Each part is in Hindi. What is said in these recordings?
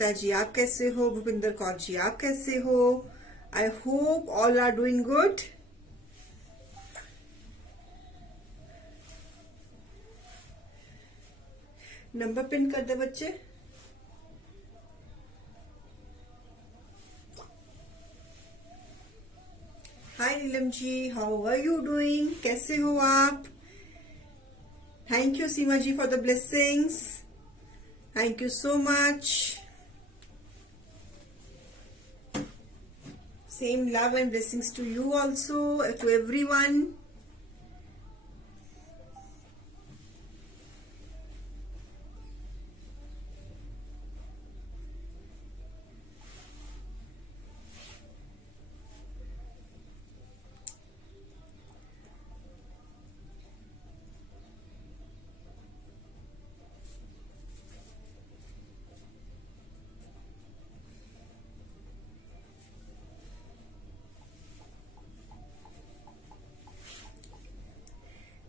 सुनीता जी आप कैसे हो? भूपिंदर कौर जी आप कैसे हो? I hope all are doing good. Number pin कर दे बच्चे। Hi Neelam ji, how are you doing? कैसे हो आप? Thank you Seema ji for the blessings. Thank you so much. Same love and blessings to you also, to everyone.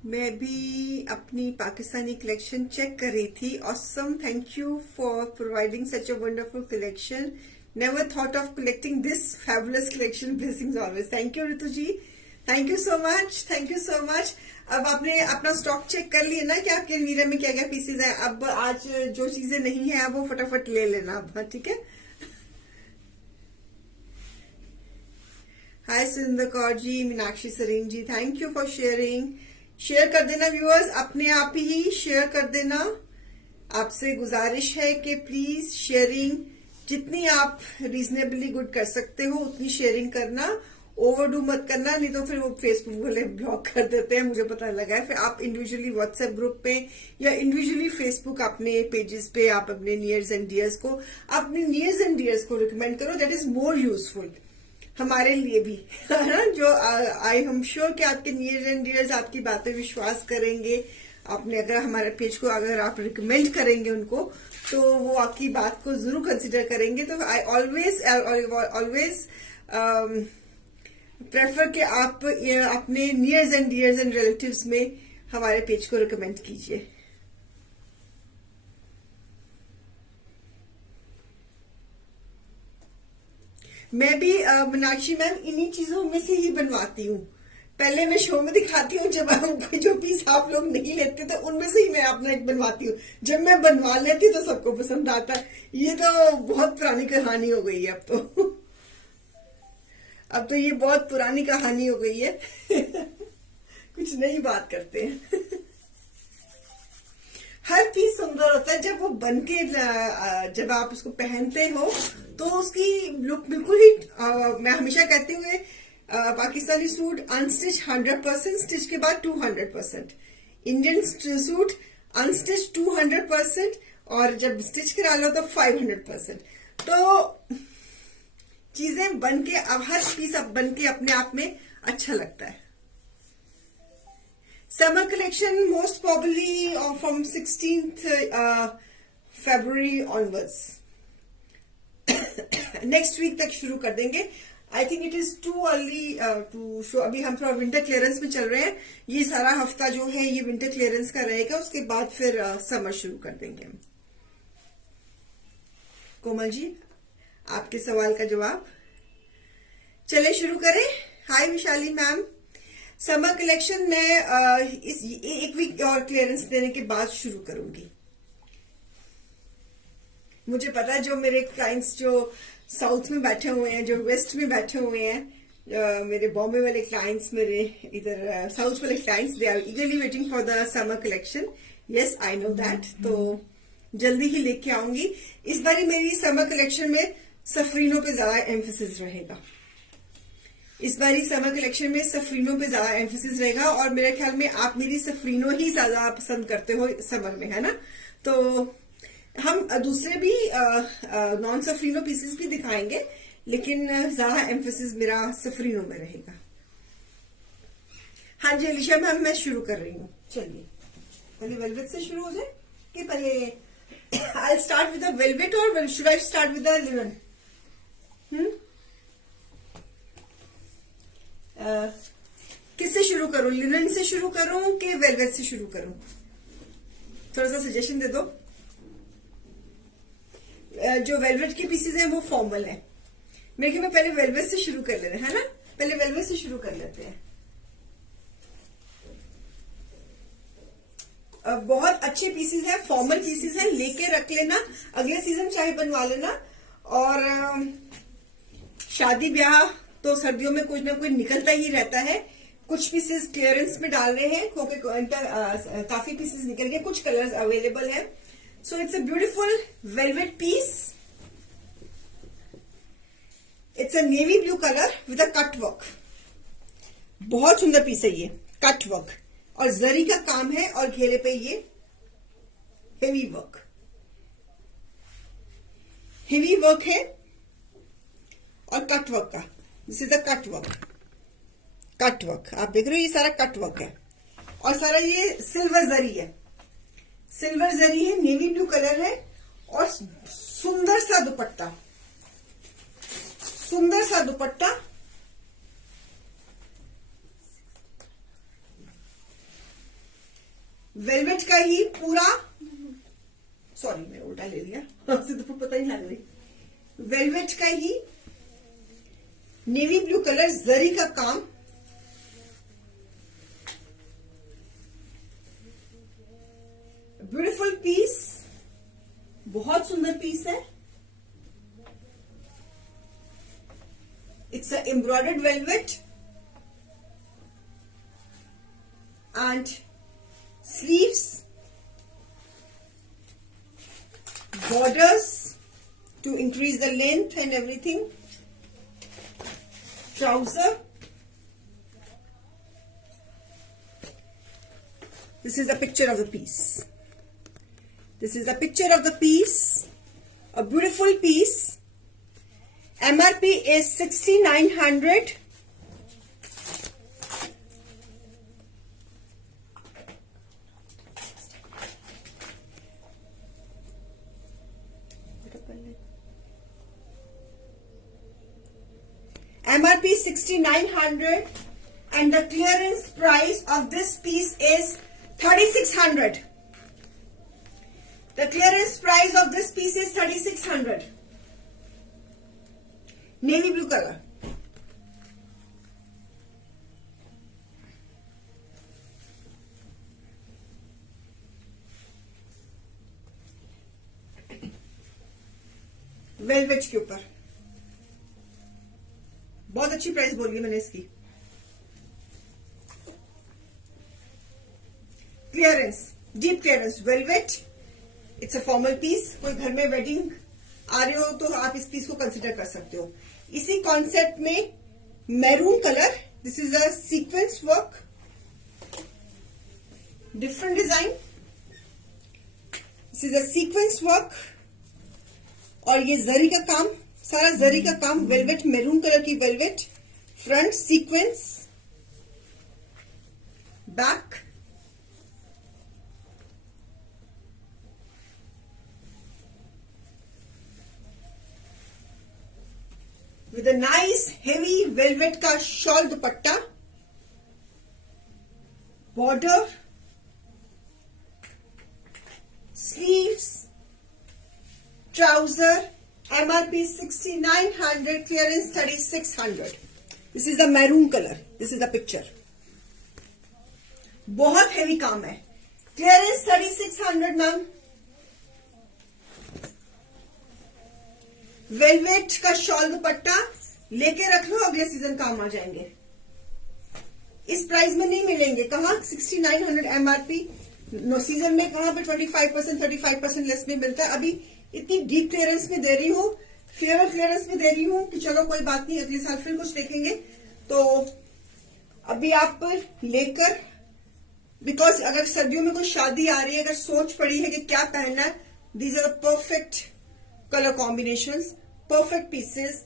मैं भी अपनी पाकिस्तानी कलेक्शन चेक कर रही थी। Awesome, thank you for providing such a wonderful collection. Never thought of collecting this fabulous collection. Blessings always. Thank you Ritu ji, thank you so much, thank you so much. अब आपने अपना स्टॉक चेक कर लिया ना कि आपके अलमीरा में क्या क्या पीसेज है। अब आज जो चीजें नहीं है वो फटाफट ले लेना अब, ठीक है? Hi Surendra Kaur ji, Meenakshi Sareen ji, thank you for sharing. Share कर देना व्यूअर्स, अपने आप ही शेयर कर देना। आपसे गुजारिश है कि प्लीज शेयरिंग जितनी आप रीजनेबली गुड कर सकते हो उतनी शेयरिंग करना। ओवरडू मत करना, नहीं तो फिर वो फेसबुक वाले ब्लॉक कर देते हैं, मुझे पता लगा है। फिर आप इंडिविजुअली व्हाट्सएप ग्रुप पे या इंडिविजुअली फेसबुक अपने पेजेस पे आप अपने नियर्स एंड डियर्स को रिकमेंड करो। दैट इज मोर यूजफुल हमारे लिए भी, है ना? जो आई एम श्योर कि आपके नियर एंड डियर्स आपकी बातें विश्वास करेंगे। आपने अगर हमारे पेज को अगर आप रिकमेंड करेंगे उनको, तो वो आपकी बात को जरूर कंसिडर करेंगे। तो आई ऑलवेज प्रेफर कि आप अपने nears and dears and relatives में हमारे पेज को रिकमेंड कीजिए। मैं भी मीनाक्षी मैम इन्हीं चीजों में से ही बनवाती हूँ। पहले मैं शो में दिखाती हूँ, जब जो पीस आप लोग नहीं लेते तो उनमें से ही मैं अपना एक बनवाती हूँ। जब मैं बनवा लेती हूँ तो सबको पसंद आता है। ये तो बहुत पुरानी कहानी हो गई है अब तो ये बहुत पुरानी कहानी हो गई है। कुछ नई बात करते हैं। हर चीज सुंदर होता है जब वो बनके, जब आप उसको पहनते हो तो उसकी लुक बिल्कुल ही, मैं हमेशा कहती हूँ पाकिस्तानी सूट अनस्टिच 100%, स्टिच के बाद 200%। इंडियन सूट अनस्टिच 200% और जब स्टिच करा लो तो 500%। तो चीजें बनके, अब हर पीस अब बनके अपने आप में अच्छा लगता है। Summer collection most probably from 16th February onwards. Next week तक शुरू कर देंगे। I think it is too early to show. अभी हम थोड़ा विंटर क्लियरेंस में चल रहे हैं। ये सारा हफ्ता जो है ये विंटर क्लियरेंस का रहेगा, उसके बाद फिर समर शुरू कर देंगे हम। कोमल जी, आपके सवाल का जवाब। चले शुरू करें। हाय विशाली मैम, समर कलेक्शन मैं इस एक वीक और क्लियरेंस देने के बाद शुरू करूंगी। मुझे पता है जो मेरे क्लाइंट्स जो साउथ में बैठे हुए हैं, जो वेस्ट में बैठे हुए हैं, मेरे बॉम्बे वाले क्लाइंट्स, मेरे इधर साउथ वाले clients, they are eagerly waiting for the summer collection. Yes I know that. तो जल्दी ही लेके आऊंगी। इस बार मेरी समर कलेक्शन में सफरीनों पे ज्यादा एम्फेसिस रहेगा। इस बारी समर कलेक्शन में सफरीनों पे ज्यादा एम्फेसिस रहेगा और मेरे ख्याल में आप मेरी सफरीनों ही ज्यादा पसंद करते हो समर में, है ना? तो हम दूसरे भी नॉन सफरीनो पीसेस भी दिखाएंगे, लेकिन ज्यादा एम्फेसिस मेरा सफरीनों में रहेगा। हाँ जी अलीशा मैम, मैं शुरू कर रही हूँ। चलिए पहले वेलवेट से शुरू हो जाए कि पहले I start with the velvet और should I start with the linen? किससे शुरू करूं? लिनन से शुरू करूं कि वेलवेट से शुरू करूं? थोड़ा सा सजेशन दे दो। जो वेलवेट के पीसेज हैं वो फॉर्मल है। मेरे ख्याल में पहले वेलवेट से शुरू कर ले रहे हैं ना, पहले वेलवेट से शुरू कर लेते हैं। बहुत अच्छे पीसेज हैं, फॉर्मल पीसेज हैं, लेके रख लेना, अगले सीजन चाहे बनवा लेना। और शादी ब्याह तो सर्दियों में कुछ ना कुछ निकलता ही रहता है। कुछ पीसेस क्लियरेंस में डाल रहे हैं क्योंकि काफी पीसेस निकल गए, कुछ कलर्स अवेलेबल है। So it's a beautiful velvet piece, it's a navy blue colour with a cut work. बहुत सुंदर पीस है ये, कट वर्क और जरी का काम है और घेरे पे ये हेवी वर्क है और कट वर्क का। This is a cut work आप देख रहे हो, ये सारा कट वर्क है और सारा ये सिल्वर जरी है, नेवी ब्लू कलर है और सुंदर सा दुपट्टा। वेलवेट का ही पूरा, सॉरी मैं उल्टा ले लिया, आपसे तो पता ही लग रही। वेलवेट का ही नेवी ब्लू कलर जरी का काम, ब्यूटीफुल पीस, बहुत सुंदर पीस है। It's a embroidered velvet and sleeves, borders to increase the length and everything, trouser. This is a picture of the piece. A beautiful piece. MRP is 6,900. MRP 6,900 and the clearance price of this piece is 3,600. The clearance price of this piece is 3,600. Navy blue color. Velvet के ऊपर बहुत अच्छी प्राइस बोली है मैंने इसकी। Clearance, deep clearance velvet, it's a formal piece. कोई घर में वेडिंग आ रहे हो तो आप इस पीस को कंसिडर कर सकते हो। इसी कॉन्सेप्ट में maroon colour, this is a sequence work, different design, this is a sequence work और ये जरी का काम, सारा जरी का काम, वेलवेट, मैरून कलर की velvet, front sequence, back, with a nice heavy velvet का shawl dupatta, border, sleeves, trouser. MRP 6,900, clearance 3,600. This is the maroon color. This is the picture. बहुत हेवी काम है। Clearance 3,600 ma'am. वेलवेट का शॉल दुपट्टा लेके रख लो, अगले सीजन काम आ जाएंगे। इस प्राइस में नहीं मिलेंगे। कहाँ 6,900 MRP, सीजन में कहाँ पे 25%, 35% लेस में मिलता है। अभी इतनी डीप क्लियरेंस में दे रही हूँ, फ्लेवर क्लियरेंस में दे रही हूँ कि चलो कोई बात नहीं, अगले साल फिर कुछ देखेंगे। तो अभी आप लेकर, बिकॉज अगर सर्दियों में कोई शादी आ रही है, अगर सोच पड़ी है कि क्या पहनना है, these are perfect colour combinations, perfect pieces.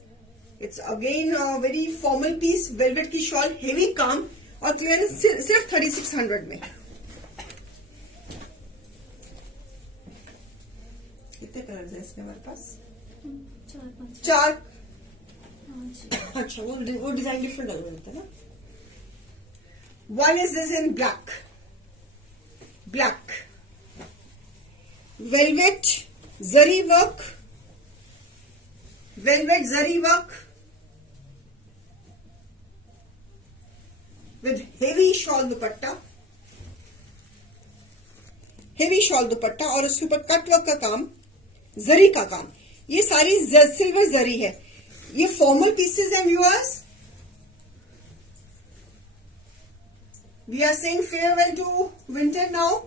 It's again very formal piece, velvet की शॉल, हेवी काम और क्लियरेंस सिर्फ 3,600 में। कितने कलर्स हैं इसमें हमारे पास? चार। अच्छा, वो डिजाइन डिफरेंट अलग होता है ना। One is this in black velvet, zari work, velvet zari work with heavy shawl dupatta, heavy shawl दुपट्टा और उसके ऊपर कट वर्क का काम, जरी का काम, ये सारी सिल्वर जरी है। ये फॉर्मल पीसेस हैं viewers. We are saying farewell to winter now.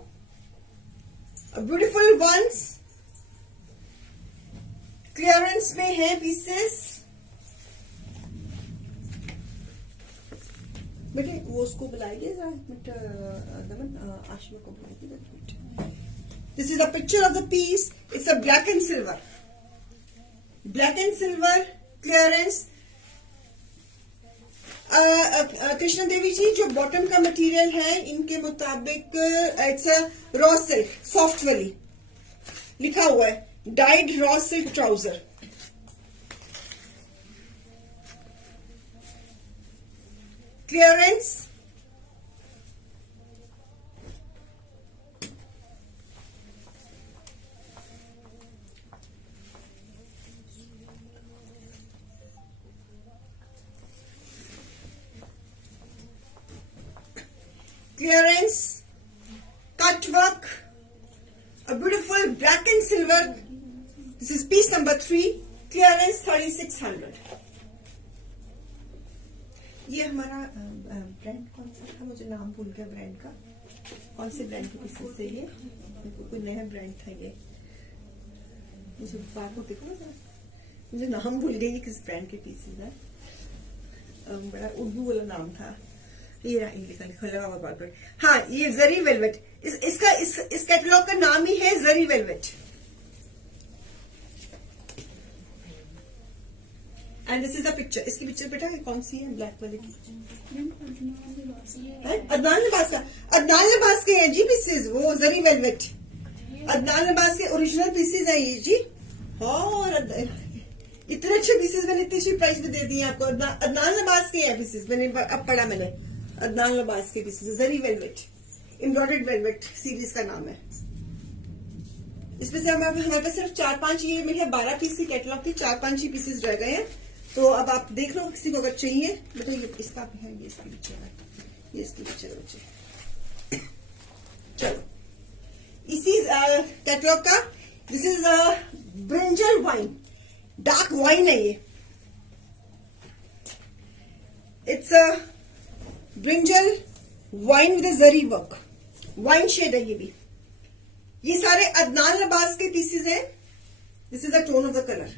Beautiful ones clearance में है पीसेस। बेटे वो उसको बुलाइए दमन, आशिमा को बुलाइए। This is a picture of the piece. It's a black and silver. Black and silver clearance. Krishna देवी जी, जो बॉटम का मटेरियल है इनके मुताबिक it's a raw silk, soft वाली लिखा हुआ है, died raw silk trouser. Clearance clearance, cut work, a beautiful black and silver. This is piece number 3. Clearance 3600. ये हमारा ब्रांड कौन सा था, मुझे नाम भूल गया ब्रांड का। कौन से ब्रांड के पीसेस से ये, कोई नया ब्रांड था ये, मुझे बात को देखो ना, मुझे नाम भूल गई किस ब्रांड के पीसेस है। बड़ा उर्दू वाला नाम था ये, लिखा हुआ बात। हाँ, ये जरी वेलवेट, इस कैटलॉग का नाम ही है जरी velvet. And this is the picture. इसकी पिक्चर बेटा कौन सी है, ब्लैक वाले की? अदनान लिबास का, अदनान लिबास के हैं जी पीसेस, वो जरी वेलवेट अदनान लिबास के ओरिजिनल पीसेस हैं ये जी। और इतने अच्छे पीसेस मैंने इतनी अच्छी प्राइस में दे दिए आपको। अदनान लिबास के हैं पीसेस, मैंने अब पढ़ा मैंने, अदनान लिबास के पीसेस, जरी वेलवेट, एम्ब्रॉयडर्ड वेलवेट सीरीज का नाम है। इसमें से हमारे पास सिर्फ 4-5 ये मेरे 12 पीस की कैटलॉग थी, 4-5 ही पीसेस रह गए हैं। तो अब आप देख लो किसी को अगर चाहिए। बताइए तो इसका भी है, ये इसकी पिक्चर है, ये इसकी पिक्चर बच्चे। चलो इसी कैटलॉग का, this is brinjal wine, dark wine है ये। It's a brinjal wine with zari work, wine shade है ये भी। ये सारे अदनान लिबास के पीसेस हैं। This is the tone of the colour,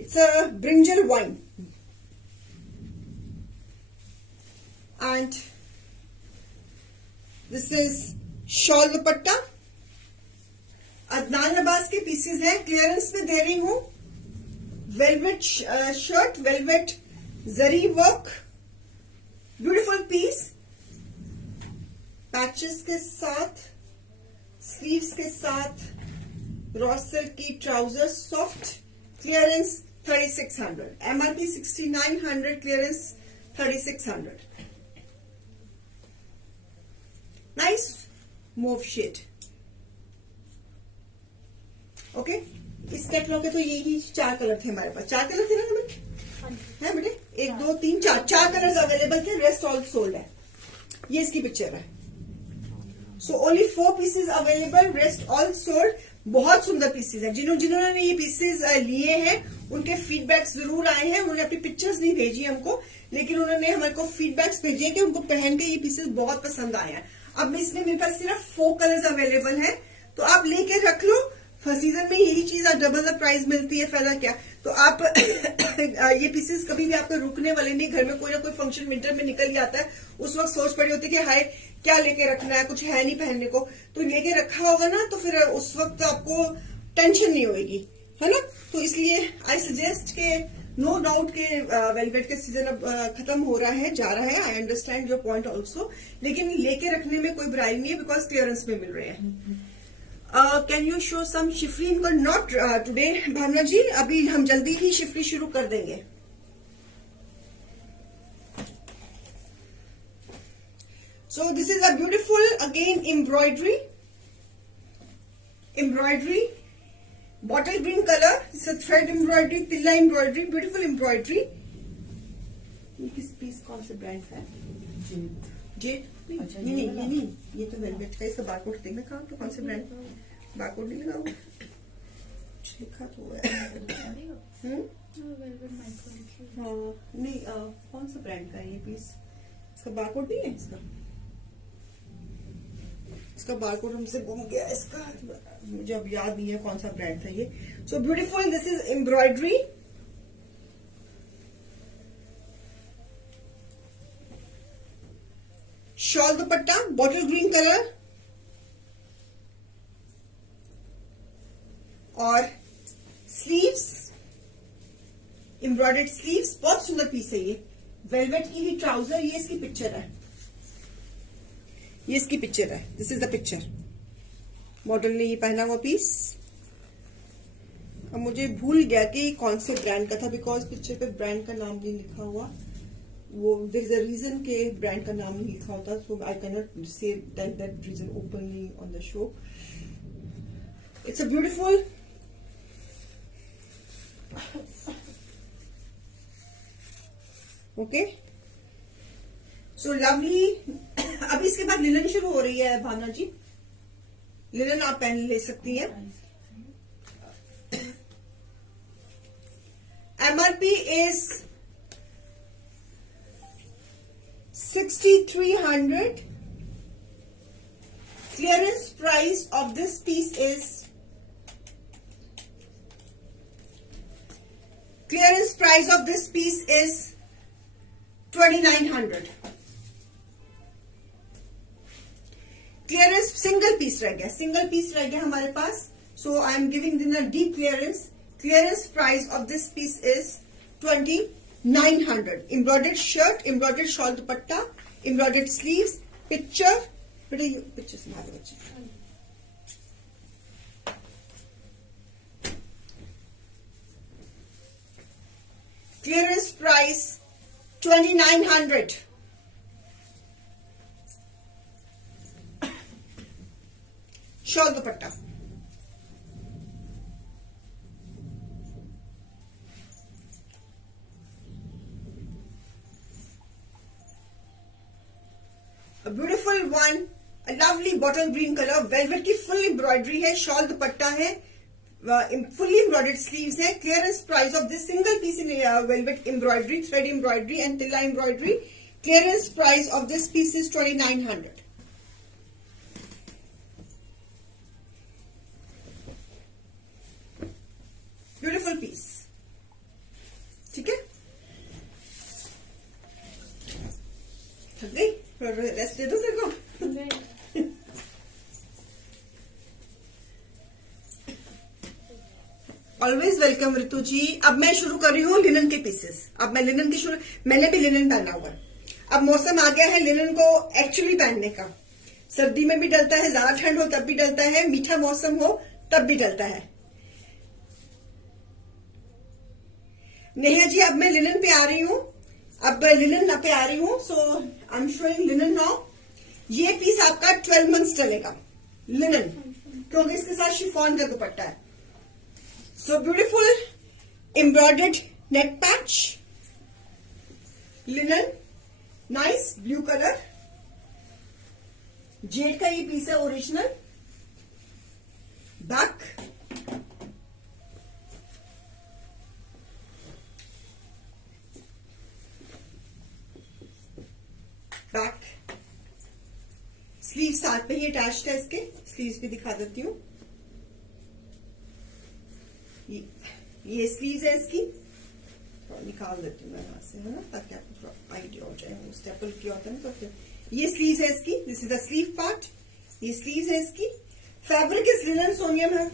it's a brinjal wine. And this is shawl dupatta, Adnan Libas के पीसेस हैं। क्लियरेंस में दे रही हूं। Velvet shirt, velvet zari work, beautiful piece, patches के साथ, स्लीव्स के साथ, रॉ सिल्क की trouser, soft. Clearance 3600, MRP 6900, clearance 3600। Nice mauve shade. Okay, इस कैटलॉग के तो यही 4 कलर थे हमारे पास। 4 कलर थे ना हमें, है बेटे? 1 2 3 4 कलर्स अवेलेबल थे, रेस्ट ऑल सोल्ड है। ये इसकी पिक्चर है। So only 4 pieces available, rest all sold. बहुत सुंदर पीसेस है। जिन्होंने ये पीसेस लिए हैं उनके फीडबैक्स जरूर आए हैं। उन्होंने अपनी पिक्चर्स नहीं भेजी हमको, लेकिन उन्होंने हमारे को फीडबैक्स भेजे हैं कि उनको पहन के ये पीसेस बहुत पसंद आए हैं। अब इसमें मेरे पास सिर्फ 4 कलर्स अवेलेबल हैं, तो आप लेके रख लो। सीजन में यही चीज डबल द प्राइस मिलती है, फायदा क्या। तो आप ये पीसेस कभी भी आपको रुकने वाले नहीं। घर में कोई ना कोई फंक्शन विंटर में निकल जाता है, उस वक्त सोच पड़ी होती है कि हाय क्या लेके रखना है, कुछ है नहीं पहनने को, तो लेके रखा होगा ना, तो फिर उस वक्त आपको टेंशन नहीं होगी, है ना। तो इसलिए आई सजेस्ट के नो डाउट के वेलवेट का सीजन अब खत्म हो रहा है, जा रहा है। I understand your point also, लेकिन लेके रखने में कोई बुराई नहीं है, बिकॉज क्लियरेंस में मिल रहे हैं। कैन यू शो सम शिफरी? इनको नॉट टुडे भावना जी, अभी हम जल्दी ही शिफरी शुरू कर देंगे। So this is a beautiful again embroidery bottle green colour, thread embroidery, तिल्ला एम्ब्रॉयडरी, ब्यूटीफुल एम्ब्रॉयडरी। ये किस पीस कौन से ब्रांड का है? जेट। अच्छा, ये नहीं, ये तो वेलवेट का। इसका बारकोड देखना कहाँ तो कौन से ब्रांड का? बारकोड नहीं लगा हुआ, लिखा तो है। हाँ नहीं, कौन सा ब्रांड का है ये पीस? इसका बारकोड नहीं है इसका बारकोड हमसे गुम गया इसका, मुझे अब याद नहीं है कौन सा ब्रांड था ये। So beautiful, this is embroidery. Shawl dupatta bottle green colour और स्लीव्स, एम्ब्रॉयडर्ड स्लीव्स। बहुत सुंदर पीस है ये, वेलवेट की ही ट्राउजर। ये इसकी पिक्चर है, ये इसकी पिक्चर है, this is the picture. Model ने ये पहना हुआ पीस। अब मुझे भूल गया कि कौन से ब्रांड का था, बिकॉज पिक्चर पे ब्रांड का नाम नहीं लिखा हुआ। वो देयर इज अ रीजन के ब्रांड का नाम नहीं लिखा होता, so I can not say tell that reason openly on the show. It's a beautiful okay, so lovely. अब इसके बाद लिनन शुरू हो रही है भावना जी, लिनन आप पहन ले सकती हैं। MRP is 6300. Clearance price of this piece is 2900. Clearance single piece रह गया हमारे पास, so I am giving them a deep clearance. Clearance price of this piece is 2900. Embroidered shirt, embroidered shawl dupatta, embroidered sleeves, picture. बेटे पिक्चर से मारे बच्चे। Clearance price 2900. Shawl dupatta. Beautiful one, lovely bottle green colour, velvet की फुल एम्ब्रॉयडरी है, शॉल दुपट्टा है, फुल्ली एम्ब्रॉयडर्ड स्लीव्स है। Clearance price of this single piece in velvet embroidery, thread embroidery and तिल्ला embroidery. Clearance price of this piece is 2900. Beautiful piece, ठीक है। थक गई, रेस्ट दे दो तेरे को। Always welcome Ritu ji. अब मैं शुरू कर रही हूँ लिनन के पीसेस। अब मैं लिनन की मैंने भी लिनन पहना हुआ है। अब मौसम आ गया है लिनन को एक्चुअली पहनने का। सर्दी में भी डलता है, ज्यादा ठंड हो तब भी डलता है, मीठा मौसम हो तब भी डलता है। नेहा जी अब मैं लिनन पे आ रही हूँ, so I am showing linen now. ये पीस आपका 12 मंथ्स चलेगा लिनन, क्योंकि इसके साथ शिफॉन का दुपट्टा है। सो ब्यूटीफुल एम्ब्रॉयडर्ड नेक patch, linen, nice blue colour, Z का ये पीस है ओरिजिनल। बैक, स्लीव साथ में ही अटैच्ड है, इसके स्लीव्स भी दिखा देती हूँ। ये स्लीव्स है इसकी, निकाल देती हूँ मैं यहाँ से, है ना, ताकि आपको थोड़ा आइडिया हो जाए। वो स्टेपल किया होता है ना, तो फिर ये स्लीव्स है इसकी, this is the sleeve part. ये स्लीव्स है इसकी। फैब्रिक इज लिनन सोनियम है।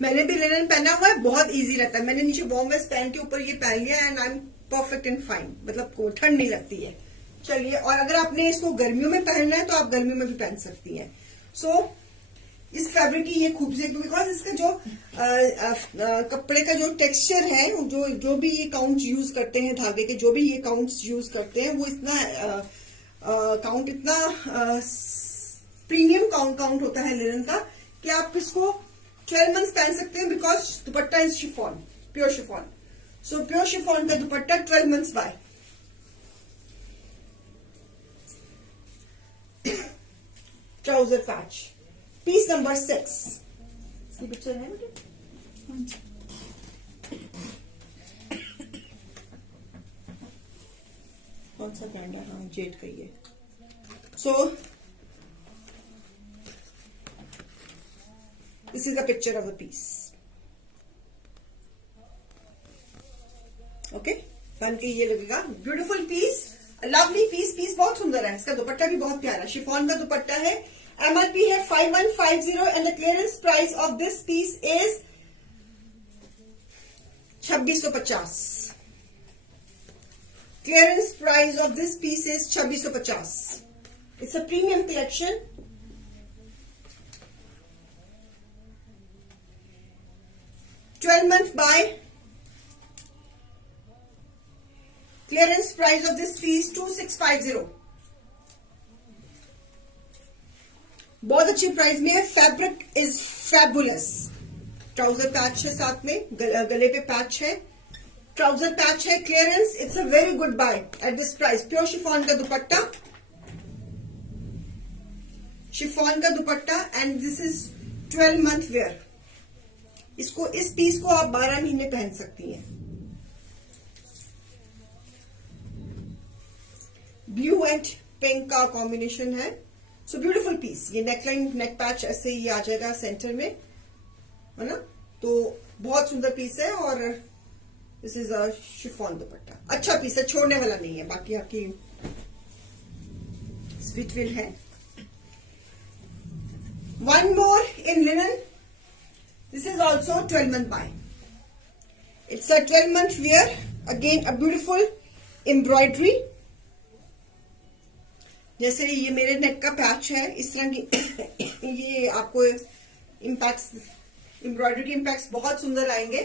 मैंने भी लिनन पहना हुआ है, बहुत इजी रहता है। मैंने नीचे वार्म वेस्ट पहन के ऊपर ये पहन लिया and I M perfect and fine, मतलब ठंड नहीं लगती है। चलिए, और अगर आपने इसको गर्मियों में पहनना है तो आप गर्मियों में भी पहन सकती हैं। सो इस फैब्रिक की ये खूबसूरती, बिकॉज इसका जो कपड़े का जो टेक्सचर है, जो भी ये काउंट यूज करते हैं, धागे के जो भी ये काउंट्स यूज करते हैं, वो इतना काउंट इतना प्रीमियम काउंट होता है लिनन का, कि आप इसको 12 मंथ्स पहन सकते हैं, because dupatta is chiffon, pure chiffon. So pure chiffon का dupatta 12 months by. Trouser patch, piece number 6। इसकी पिक्चर है मुझे, कौन सा ब्रांड है? हाँ, जेट का ही है। So this is the picture of the piece. Okay, पहन के ये लगेगा beautiful piece, lovely piece. Piece बहुत सुंदर है, इसका दुपट्टा भी बहुत प्यारा, शिफॉन का दुपट्टा है। एमआरपी है 5150 and the clearance price of this piece is 2650। Clearance price of this piece is 2650। It's a premium collection. $12 buy. Clearance price of this piece 2650। बहुत अच्छी प्राइस में है। Fabric is fabulous. Trouser patch है साथ में, गले पे पैच है, ट्राउजर पैच है। Clearance, it's a very good buy at this price. Pure chiffon का दुपट्टा, शिफॉन का dupatta, and this is 12 month wear. इसको, इस पीस को आप 12 महीने पहन सकती हैं। ब्लू एंड पिंक का कॉम्बिनेशन है। So beautiful piece. ये नेकलाइन, नेक पैच ऐसे ही आ जाएगा सेंटर में, है ना? तो बहुत सुंदर पीस है, और दिस इज अ शिफॉन दुपट्टा। अच्छा पीस है, छोड़ने वाला नहीं है। बाकी आपकी स्वीट विल है। One more in linen. This is also 12 month buy. It's a 12 month wear. Again, a beautiful embroidery. जैसे ये मेरे नेक का पैच है, इस तरह की ये आपको इम्पैक्ट्स, एम्ब्रॉयडरी के इम्पैक्ट्स बहुत सुंदर आएंगे।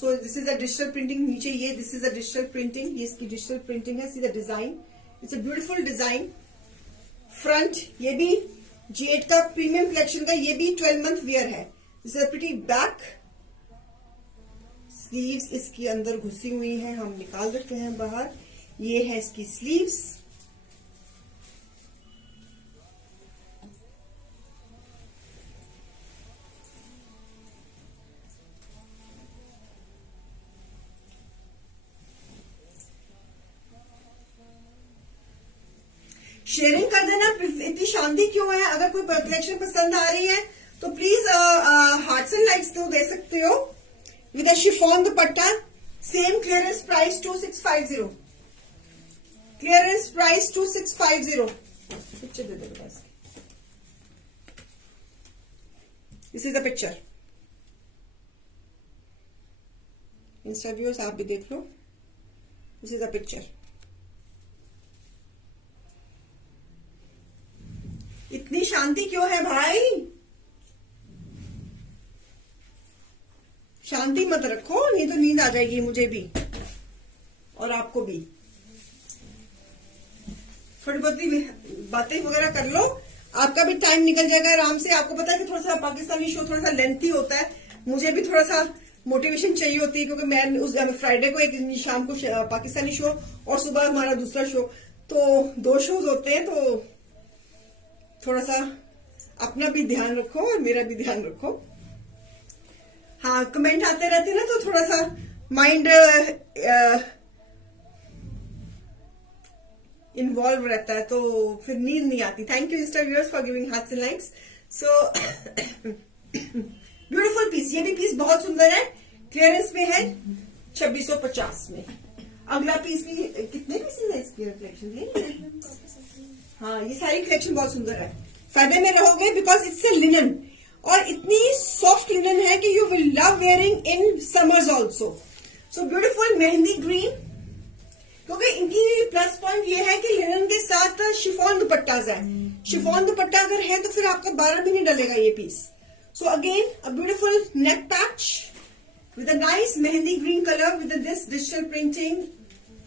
सो this is a digital printing. नीचे ये, this is a digital printing, ये इसकी डिजिटल प्रिंटिंग है। See the design, it's a beautiful design. Front, ये भी G8 का प्रीमियम कलेक्शन का, ये भी 12 मंथ वेयर है। This is a pretty back. Sleeves इसकी अंदर घुसी हुई हैं, हम निकाल देते हैं बाहर। ये है इसकी स्लीव्स। शेयरिंग कर देना। इतनी शांति क्यों है? अगर कोई कलेक्शन पसंद आ रही है तो प्लीज हार्ट्स एंड लाइक्स तो दे सकते हो। With a chiffon dupatta, same clearance price 2650। Clearance price 2650। पिक्चर दे दो बस। This is the picture. Insta viewers आप भी देख लो। This is the picture. इतनी शांति क्यों है भाई? शांति मत रखो, नहीं तो नींद आ जाएगी मुझे भी और आपको भी। थोड़ी बहुत बातें वगैरह कर लो, आपका भी टाइम निकल जाएगा आराम से। आपको पता है कि थोड़ा सा पाकिस्तानी शो थोड़ा सा लेंथी होता है, मुझे भी थोड़ा सा मोटिवेशन चाहिए होती है, क्योंकि मैं उस फ्राइडे को एक शाम को पाकिस्तानी शो और सुबह हमारा दूसरा शो, तो 2 शोज होते हैं। तो थोड़ा सा अपना भी ध्यान रखो और मेरा भी ध्यान रखो। हाँ, कमेंट आते रहते ना, तो थोड़ा सा माइंड इन्वॉल्व रहता है, तो फिर नींद नहीं आती। Thank you insta viewers for giving hearts and likes. So beautiful piece. ये भी पीस बहुत सुंदर है। क्लियरेंस में है 2650 में। अगला पीस भी, कितने पीसेस है इसकी कलेक्शन? हाँ, ये सारी कलेक्शन बहुत सुंदर है। फायदे में रहोगे बिकॉज इट्स ए लिनन, और इतनी सॉफ्ट लिनन है कि you will love wearing in summers also. So beautiful mehndi green, क्योंकि इनकी प्लस पॉइंट ये है कि लिनन के साथ शिफॉन दुपट्टाज है। शिफॉन दुपट्टा अगर है तो फिर आपका 12 महीने डलेगा ये piece. So again a beautiful neck patch with a nice mehndi green colour with this digital printing.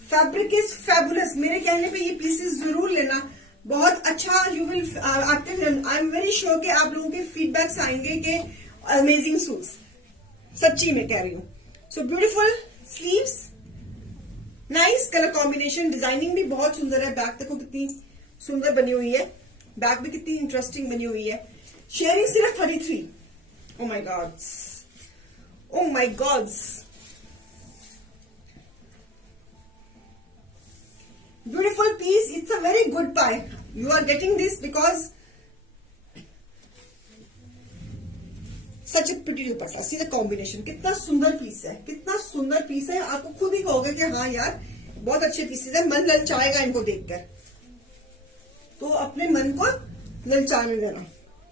Fabric is fabulous. मेरे कहने पे ये पीसेस जरूर लेना। बहुत अच्छा यू विल आपके आई एम वेरी श्योर कि आप लोगों के फीडबैक्स आएंगे कि अमेजिंग शूज, सच्ची में कह रही हूँ. So beautiful sleeves, nice colour combination, designing भी बहुत सुंदर है. बैक देखो कितनी सुंदर बनी हुई है, बैक भी कितनी इंटरेस्टिंग बनी हुई है. शेयरिंग सिर्फ 33. Oh my God's, oh my God's, beautiful piece. It's a very good buy. You are getting this because such a pretty dupatta. See the combination. कितना सुंदर पीस है, कितना सुंदर पीस है. आपको खुद ही कहोगे कि हाँ यार बहुत अच्छे पीसेस है. मन ललचाएगा इनको देखकर, तो अपने मन को ललचाने देना.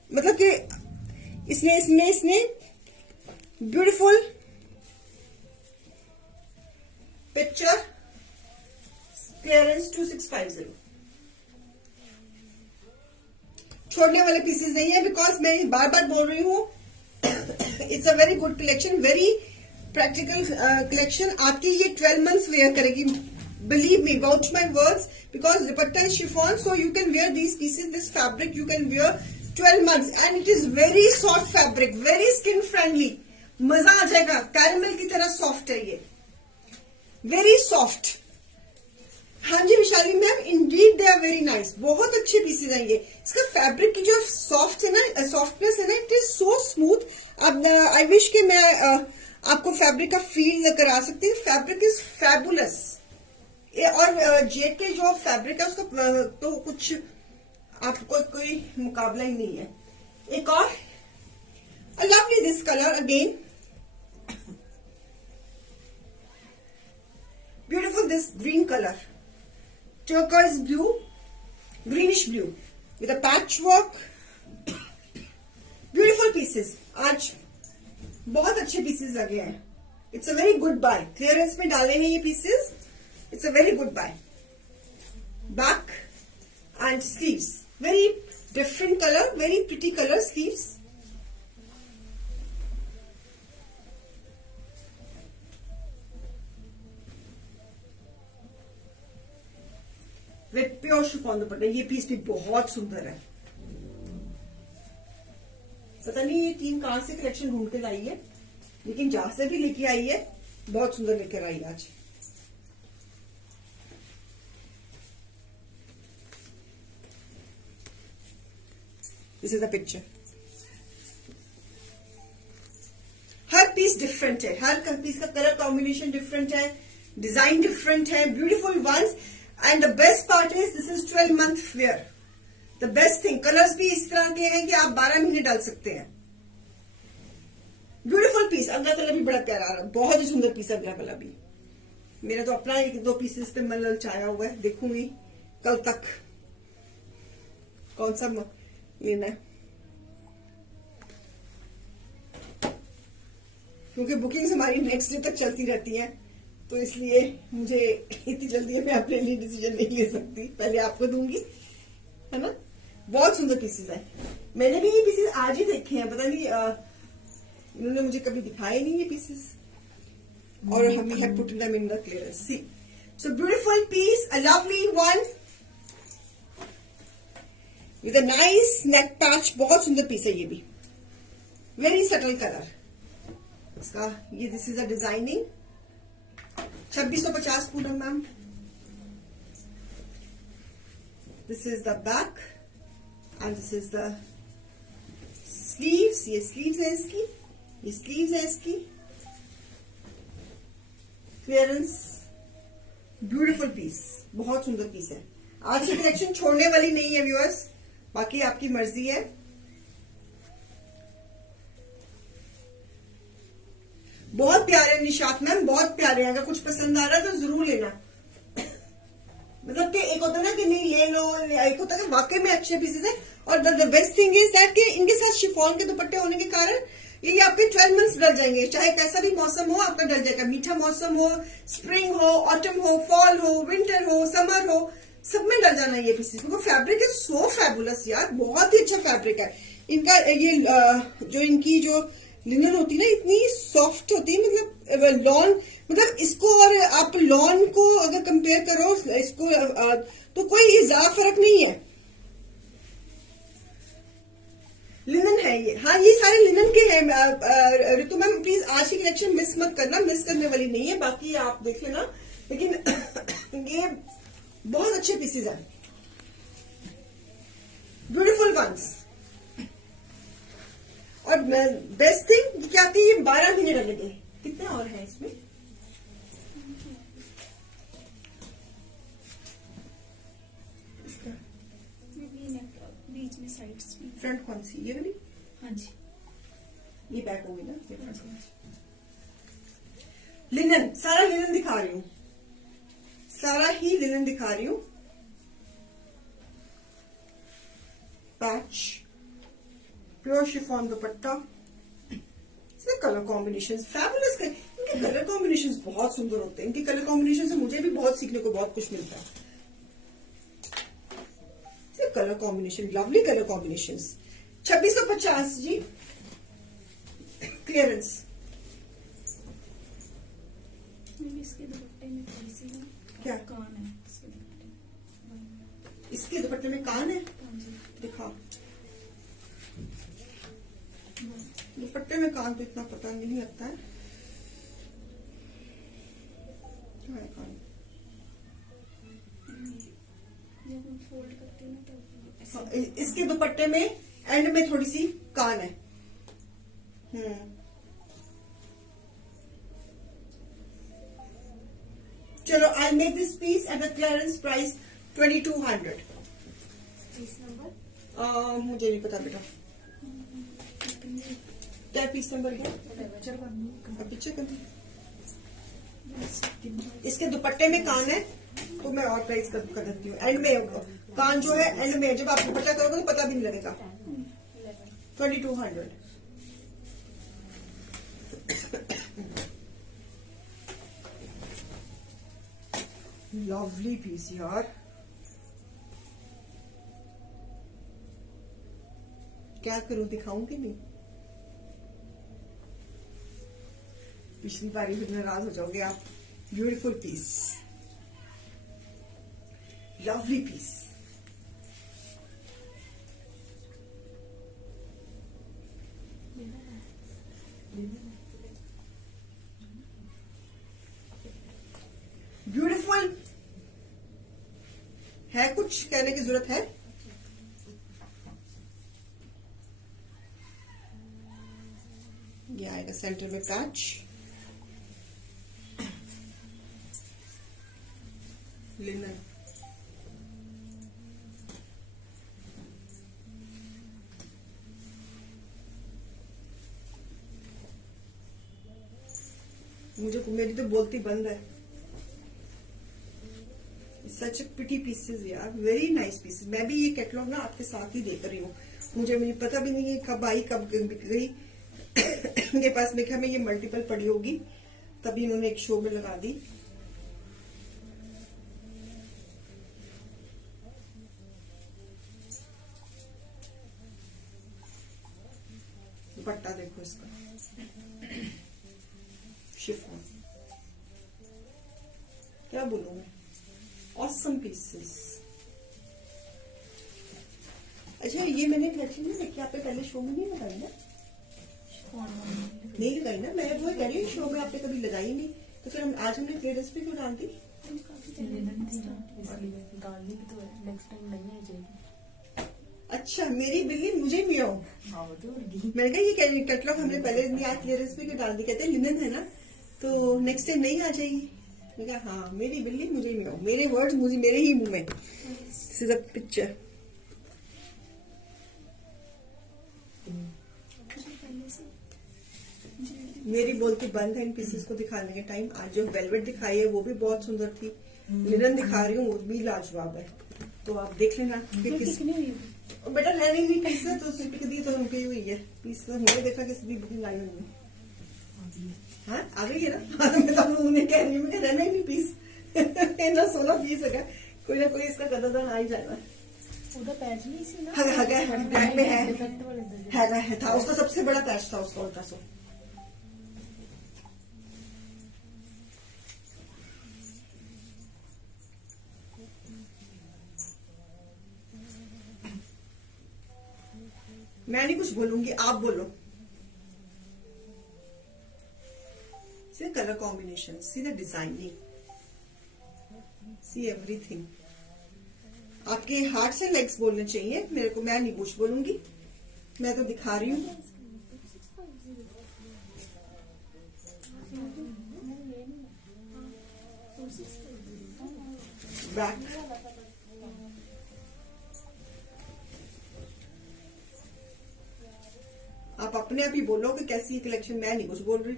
मतलब कि इसने ब्यूटीफुल पिक्चर क्लियरेंस 2650 छोड़ने वाले पीसेस नहीं है. बिकॉज मैं बार बार बोल रही हूँ, it's a very good collection, very practical collection. आपकी ये 12 मंथ्स वेयर करेगी. Believe me, vouch my words, because dupatta is chiffon, so you can wear these pieces, this fabric you can wear 12 months and it is very soft fabric, very skin friendly. मजा आ जाएगा. कैरमल की तरह सॉफ्ट है ये, वेरी सॉफ्ट. हाँ जी Vishali ma'am, indeed they are very nice. बहुत अच्छे पीसेज हैं ये. इसका फैब्रिक की जो सॉफ्ट है ना, सॉफ्टनेस है ना, इट इज सो स्मूथ. अब आई विश कि मैं आपको फैब्रिक का फील करा सकती हूँ. Fabric is fabulous. और जेट के जो फैब्रिक है उसका तो कुछ आपको कोई मुकाबला ही नहीं है. एक और lovely this colour again, beautiful this green colour, turquoise blue, greenish blue with a patchwork. Beautiful pieces. आज बहुत अच्छे पीसेस लगे हैं. It's a very good buy. Clearance में डाले हैं ये pieces. It's a very good buy. Back and sleeves. Very different color, very pretty color sleeves. With pure chiffon दुपट्टा. ये पीस भी बहुत सुंदर है. पता नहीं ये टीम कहां से कलेक्शन ढूंढ के लाई है, लेकिन जहां से भी लेके आई है बहुत सुंदर लेकर आई आज. This is the picture. हर पीस डिफरेंट है, हर पीस का कलर कॉम्बिनेशन डिफरेंट है, डिजाइन डिफरेंट है. Beautiful ones. And the best part is this is 12 month wear. The best thing, colours भी इस तरह के हैं कि आप 12 महीने डाल सकते हैं. Beautiful piece. अगला कलर भी बड़ा प्यारा आ रहा है, बहुत ही सुंदर पीस है अगला कलर भी. मेरा तो अपना 1-2 पीसेस पे मन ललचाया हुआ है. देखूंगी कल तक कौन सा लेना है, क्योंकि बुकिंग्स हमारी नेक्स्ट डे तक चलती रहती हैं, तो इसलिए मुझे इतनी जल्दी मैं अपने लिए डिसीजन नहीं ले सकती. पहले आपको दूंगी, है ना. बहुत सुंदर पीसेस है. मैंने भी ये पीसेस आज ही देखे हैं. पता नहीं इन्होंने मुझे कभी दिखाए नहीं ये पीसेस, और हम have put them in the clearance. See, so beautiful piece, a lovely one with a nice neck patch. बहुत सुंदर पीस है ये भी, वेरी सटल कलर इसका. ये this is a designing. 2650 Poonam ma'am. This is the back and this is the sleeves. ये स्लीव्स है इसकी, ये स्लीव्स है इसकी. क्लियरेंस, ब्यूटीफुल पीस, बहुत सुंदर पीस है. आज की कलेक्शन छोड़ने वाली नहीं है व्यूअर्स, बाकी आपकी मर्जी है. बहुत प्यारे निशात मैम, बहुत प्यारे. अगर कुछ पसंद आ रहा है तो जरूर लेना. मतलब कि एक होता है ना कि नहीं ले लो, एक होता है कि वाकई में अच्छे पीसेस है. और the best thing is that कि इनके साथ शिफॉन के दुपट्टे होने के कारण ये आपके 12 मंथ्स डल जाएंगे. चाहे कैसा भी मौसम हो आपका डल जाएगा. मीठा मौसम हो, स्प्रिंग हो, ऑटम हो, फॉल हो, विंटर हो, समर हो, सब में डल जाना है ये पीसेस. क्योंकि फैब्रिक इज सो फैबुलस यार, बहुत ही अच्छा फैब्रिक है इनका. ये जो इनकी जो लिनन होती है ना, इतनी सॉफ्ट होती है. मतलब लॉन, मतलब इसको और आप लॉन को अगर कंपेयर करो इसको, तो कोई ज्यादा फर्क नहीं है. लिनन है ये, हाँ ये सारे लिनन के हैं। ऋतु मैम प्लीज आज की कलेक्शन मिस मत करना, मिस करने वाली नहीं है, बाकी आप देख लेना। लेकिन ये बहुत अच्छे पीसेज हैं, ब्यूटीफुल वंस। और बेस्ट थिंग क्या आती है, ये 12 महीने लगेंगे। कितने और हैं इसमें? बीच में साइड्स में। फ्रंट कौन सी, ये वाली? हाँ जी, ये बैक होगी ना, ये फ्रंट। लिनन, सारा लिनन दिखा रही हूँ, सारा ही लिनन दिखा रही हूँ। पैच, प्योर शिफॉन दुपट्टा, इसमें कलर कॉम्बिनेशन फैबुलस। इनके कलर कॉम्बिनेशन बहुत सुंदर होते हैं, इनके कलर कॉम्बिनेशन से मुझे भी बहुत सीखने को बहुत कुछ मिलता है। Colour combination, lovely colour combination. 2650 जी, क्लियरेंस। इसके दुपट्टे में थोड़ी सी क्या कान है इसके दुपट्टे में? इसके दुपट्टे में कान है, हाँ जी। दिखा। दुपट्टे में कान तो इतना पता नहीं लगता है, क्या है कान? जब हम फोल्ड करते हैं ना तब हाँ, इसके दुपट्टे में एंड में थोड़ी सी कान है। चलो, I make this piece at the clearance price 2200। Piece number मुझे नहीं पता बेटा, क्या पीस नंबर है? पिक्चर कर दी। इसके दुपट्टे में कान है, तो मैं और प्राइस कर देती हूँ। एंड में कान जो है एंड में, जब आप दुपट्टा करोगे तो पता भी नहीं लगेगा। 2200। लवली पीस यार, क्या करूं, दिखाऊं कि नहीं? पिछली बारी फिर नाराज हो जाओगे आप। Beautiful piece, lovely piece. Beautiful है, कुछ कहने की जरूरत है? ये आएगा सेंटर में पैच, लिनन। मुझे, मेरी तो बोलती बंद है। सच पिटी पीसेस यार, वेरी नाइस पीसेस। मैं भी ये कैटलॉग ना आपके साथ ही देख रही हूँ, मुझे पता भी नहीं है कब आई कब बिक गई। इनके पास मेरे ख्याल में ये मल्टीपल पड़ी होगी, तभी इन्होंने एक शो में लगा दी। दुपट्टा देखो इसका, शिफॉन, क्या बोलूं मैं, ऑसम पीसेस। अच्छा, ये मैंने कलेक्शन में देखी, आपने पहले शो में नहीं लगाई ना? नहीं लगाई ना, मैं वो कह रही हूँ, शो में आपने कभी लगाई नहीं, तो फिर हम आज हमने क्लियरेंस पे क्यों डाल दी? अच्छा, मेरी बिल्ली मुझे मियाओ। मैंने कहा ये कैटलॉग हमने पहले नहीं आज क्लियरेंस पे क्यों डाल दी? कहते लिनन है ना, तो नेक्स्ट टाइम नहीं आ जाएगी। मैंने कहा हाँ, मेरी बिल्ली मुझे मियाओ, मेरे वर्ड्स मुझे, मेरे ही मुंह में। This is a picture. मेरी बोलती बंद है इन पीसेस को दिखाने के टाइम। आज जो वेलवेट दिखाई है वो भी बहुत सुंदर थी, लिनन दिखा रही हूँ वो भी लाजवाब है, तो आप देख लेना। बेटा रहने हुई पीस है, तो पिक दी तो उनकी हुई है पीस, तो मुझे देखा किसी भी बुकिंग आई होंगी। हाँ आ गई है ना। मैं तो उन्हें कह रही हूँ रहना ही नहीं पीस। इतना 16 पीस है, कोई ना कोई इसका कदरदान आ ही जाएगा। पैच नहीं सी ना, ब्लैक में है था उसका सबसे बड़ा पैच था उसका अल्ट्रासो। मैं नहीं कुछ बोलूंगी, आप बोलो। See colour combination, see the designing, see everything. आपके हार्ट से लेग्स बोलने चाहिए मेरे को, मैं नहीं कुछ बोलूंगी, मैं तो दिखा रही हूँ। बैक आप अपने आप ही बोलो कि कैसी है कलेक्शन, मैं नहीं कुछ बोल रही।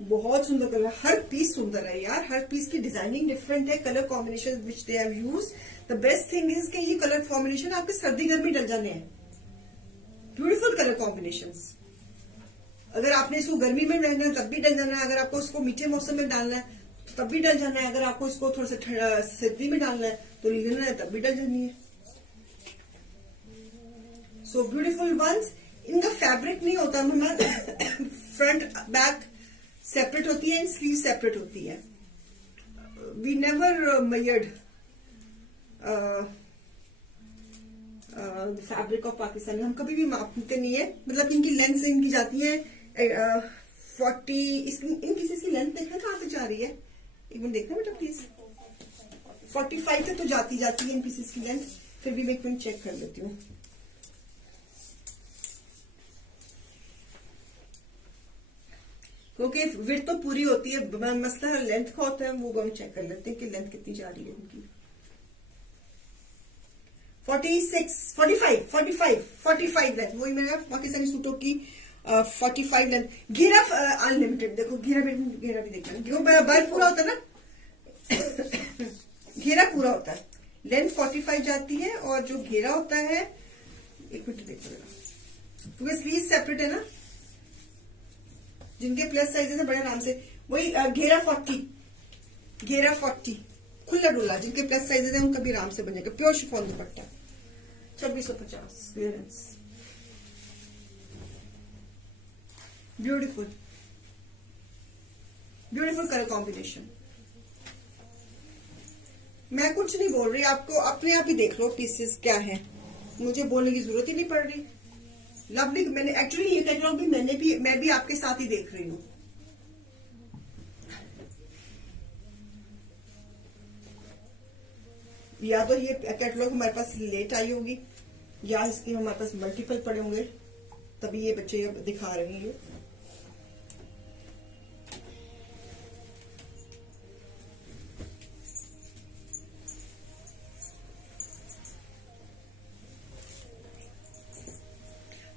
बहुत सुंदर कलर, हर पीस सुंदर है यार, हर पीस की डिजाइनिंग डिफरेंट है, colour combination which they have used. The best thing is कि ये कलर कॉम्बिनेशन आपके सर्दी गर्मी डल जाने हैं। Beautiful colour combinations. अगर आपने इसको गर्मी में डालना है तब भी डल जाना है, अगर आपको इसको मीठे मौसम में डालना है तब भी डल जाना है, अगर आपको इसको थोड़ा सा सर्दी में डालना है तो लेना है तब भी डल जानी है। So beautiful ones. इनका फैब्रिक नहीं होता मैम, फ्रंट बैक सेपरेट होती है, स्लीव सेपरेट होती है। We never measured fabric of Pakistan, हम कभी भी मापते नहीं है। मतलब इनकी लेंथ से इनकी जाती है 40, इन पीसेस की लेंथ देखना कहां तक जा रही है, एक मिनट देखना बेटा प्लीज। 45 तक तो जाती है इन पीसेस की लेंथ, फिर भी मैं एक मिनट चेक कर लेती हूँ। क्योंकि विड्थ तो पूरी होती है, मसला लेंथ का होता है, वो हम चेक कर लेते हैं कि लेंथ कितनी जा रही है उनकी। 46, 45 लेंथ, वही मेरा पाकिस्तानी सूटों की 45 लेंथ। घेरा अनलिमिटेड, देखो घेरा भी देखना, क्यों बार पूरा होता है ना घेरा पूरा होता है, लेंथ 45 जाती है, और जो घेरा होता है, एक मिनट देखो जरा, क्योंकि स्लीव सेपरेट है ना, जिनके प्लस साइजेस है बड़े आराम से, वही घेरा 40 खुला डुला, जिनके प्लस साइजेस है उनका भी आराम से बन जाएगा। प्योर शिफॉन दुपट्टा 2650 क्लियरेंस। Beautiful colour combination. मैं कुछ नहीं बोल रही, आपको अपने आप ही देख लो पीसेस क्या है, मुझे बोलने की जरूरत ही नहीं पड़ रही। लवली, मैंने एक्चुअली ये कैटलॉग भी मैं भी आपके साथ ही देख रही हूँ। या तो ये कैटलॉग हमारे पास लेट आई होगी, या इसके हमारे पास मल्टीपल पड़े होंगे, तभी ये बच्चे दिखा रहे हैं।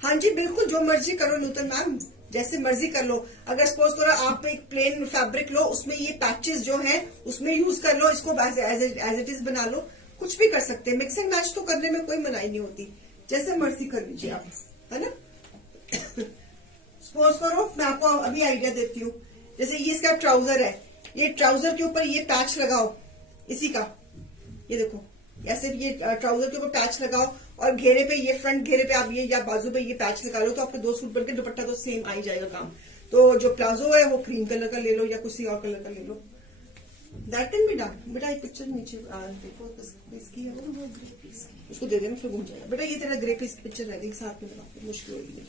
हाँ जी बिल्कुल, जो मर्जी करो नूतन मैम, जैसे मर्जी कर लो। अगर सपोज करो आप एक प्लेन फैब्रिक लो, उसमें ये पैचेस जो हैं उसमें यूज कर लो, इसको एज इट इज बना लो, कुछ भी कर सकते हैं। मिक्स एंड मैच तो करने में कोई मनाही नहीं होती, जैसे मर्जी कर लीजिए आप, है ना। सपोज करो मैं आपको अभी आइडिया देती हूँ, जैसे ये इसका ट्राउजर है, ये ट्राउजर के ऊपर ये पैच लगाओ इसी का, ये देखो ऐसे ये ट्राउजर के ऊपर पैच लगाओ, और घेरे पे ये फ्रंट घेरे पे आप ये या बाजू पे ये पैच लगा लो, तो आपके 2 सूट बनके दुपट्टा तो सेम आ ही जाएगा काम। तो जो प्लाजो है वो क्रीम कलर का ले लो या किसी और कलर का ले लो, दैट कैन बी डन। बेटा एक पिक्चर नीचे देखो इसकी है, वो ग्रे पीस की, उसको दे देना फिर घूम जाएगा। बेटा ये तेरा ग्रे पीस की पिक्चर रह गई, साथ में लगाओ, मुश्किल होगी।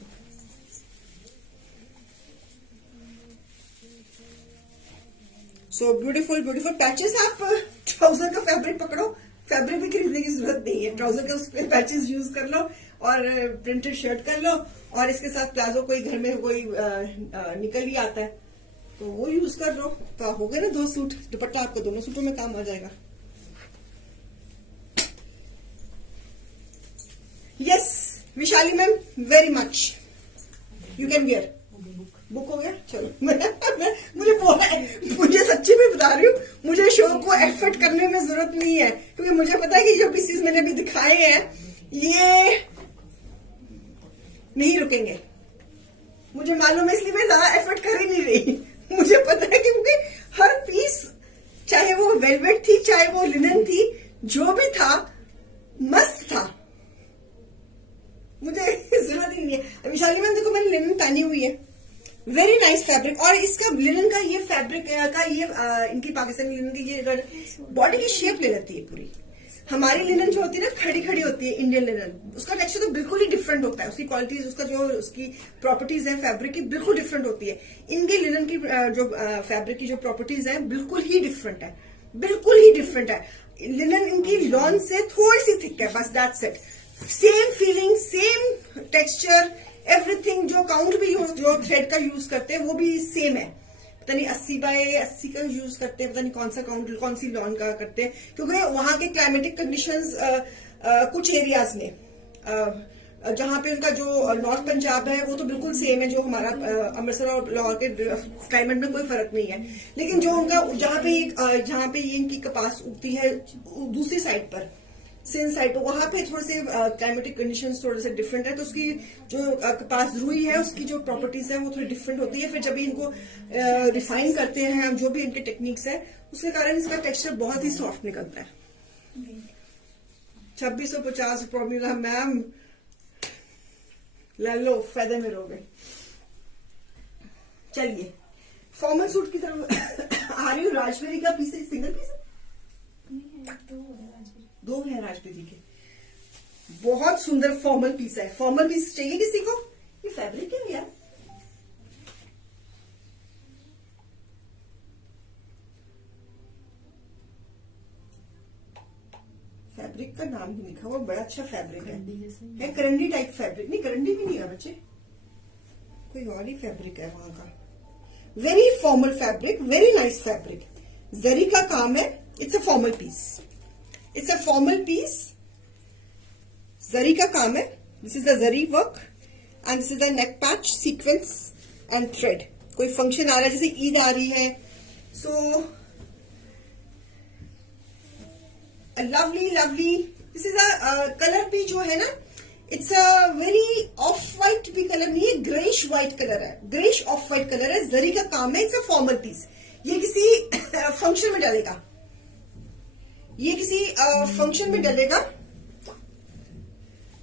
So beautiful patches. आप ट्राउजर का फैब्रिक पकड़ो, फैब्रिक भी खरीदने की जरूरत नहीं है, ट्राउजर के उस पे पैचेस यूज कर लो, और प्रिंटेड शर्ट कर लो, और इसके साथ प्लाजो कोई घर में कोई निकल ही आता है तो वो यूज कर लो, तो हो गए ना 2 सूट, दुपट्टा आपको दोनों सूटों में काम आ जाएगा। Yes Vishali ma'am, very much, you can wear. Book हो गया, चलो। मुझे बोला है, मुझे सच्ची में बता रही हूँ, मुझे शो को एफर्ट करने में जरूरत नहीं है, क्योंकि मुझे पता है कि जो पीसेस मैंने अभी दिखाए हैं ये नहीं रुकेंगे, मुझे मालूम है, इसलिए मैं ज्यादा एफर्ट कर ही नहीं रही। मुझे पता है क्योंकि हर पीस, चाहे वो वेलवेट थी चाहे वो लिनन थी, जो भी था मस्त था, मुझे जरूरत ही नहीं है। विशाली मैम देखो मैंने लिनन पहनी हुई है, वेरी नाइस फैब्रिक, और इसका लिनन का ये फैब्रिक का ये इनकी पाकिस्तानी लिनन की ये बॉडी की शेप ले लेती है पूरी, हमारी लिनन जो होती है ना खड़ी खड़ी होती है, इंडियन लिनन, उसका टेक्सचर तो बिल्कुल ही डिफरेंट होता है, उसकी क्वालिटीज, उसका जो उसकी प्रॉपर्टीज है फैब्रिक की बिल्कुल डिफरेंट होती है। इनकी लिनन की जो फैब्रिक की जो प्रॉपर्टीज है बिल्कुल ही डिफरेंट है, बिल्कुल ही डिफरेंट है। लिनन इनकी लॉन से थोड़ी सी थिक है, बस that's it. Same feeling, same texture, everything. जो काउंट भी जो थ्रेड का यूज करते हैं वो भी सेम है। पता नहीं 80x80 का यूज करते हैं, पता नहीं कौन सा काउंट, कौन सी लॉन का करते हैं, क्योंकि वहां के क्लाइमेटिक कंडीशंस कुछ एरियाज में जहां पे उनका जो नॉर्थ पंजाब है वो तो बिल्कुल सेम है जो हमारा अमृतसर और लाहौर के क्लाइमेट में कोई फर्क नहीं है। लेकिन जो उनका जहां पे ये इनकी कपास उगती है दूसरी साइड पर, सिंध साइड, तो वहां पे थोड़े से क्लाइमेटिक कंडीशंस थोड़े से डिफरेंट है, तो उसकी जो कपास रुई है उसकी जो प्रॉपर्टीज है वो थोड़ी डिफरेंट होती है। फिर जब इनको रिफाइन करते हैं हम, जो भी इनके टेक्निक्स है, उसके कारण इसका टेक्सचर बहुत ही सॉफ्ट निकलता है। 2650 रुपये मिला मैम, ले लो, फायदे में रहोगे। चलिए फॉर्मल सूट की तरफ आ रही हूँ। राजबेरी का पीस है, सिंगल पीस है, दो है राजबेरी के, बहुत सुंदर फॉर्मल पीस है। फॉर्मल पीस चाहिए किसी को? ये फैब्रिक है यार, फैब्रिक का नाम भी लिखा हुआ, बड़ा अच्छा फैब्रिक है करंडी टाइप फैब्रिक, नहीं करंडी भी नहीं है बच्चे, कोई और ही फैब्रिक है वहां का। Very formal fabric, very nice fabric, जरी का काम है। It's a formal piece, it's a formal piece, जरी का काम है। दिस इज द जरी work and this is the neck patch, sequence and thread. कोई फंक्शन आ रहा है, जैसे ईद आ रही है, so lovely. This is a colour भी जो है ना, it's a very off white भी कलर नहीं है, ग्रेइश व्हाइट कलर है, ग्रेइश ऑफ व्हाइट कलर है, जरी का काम है। It's a formal piece. ये किसी फंक्शन में डलेगा, ये किसी फंक्शन में डलेगा।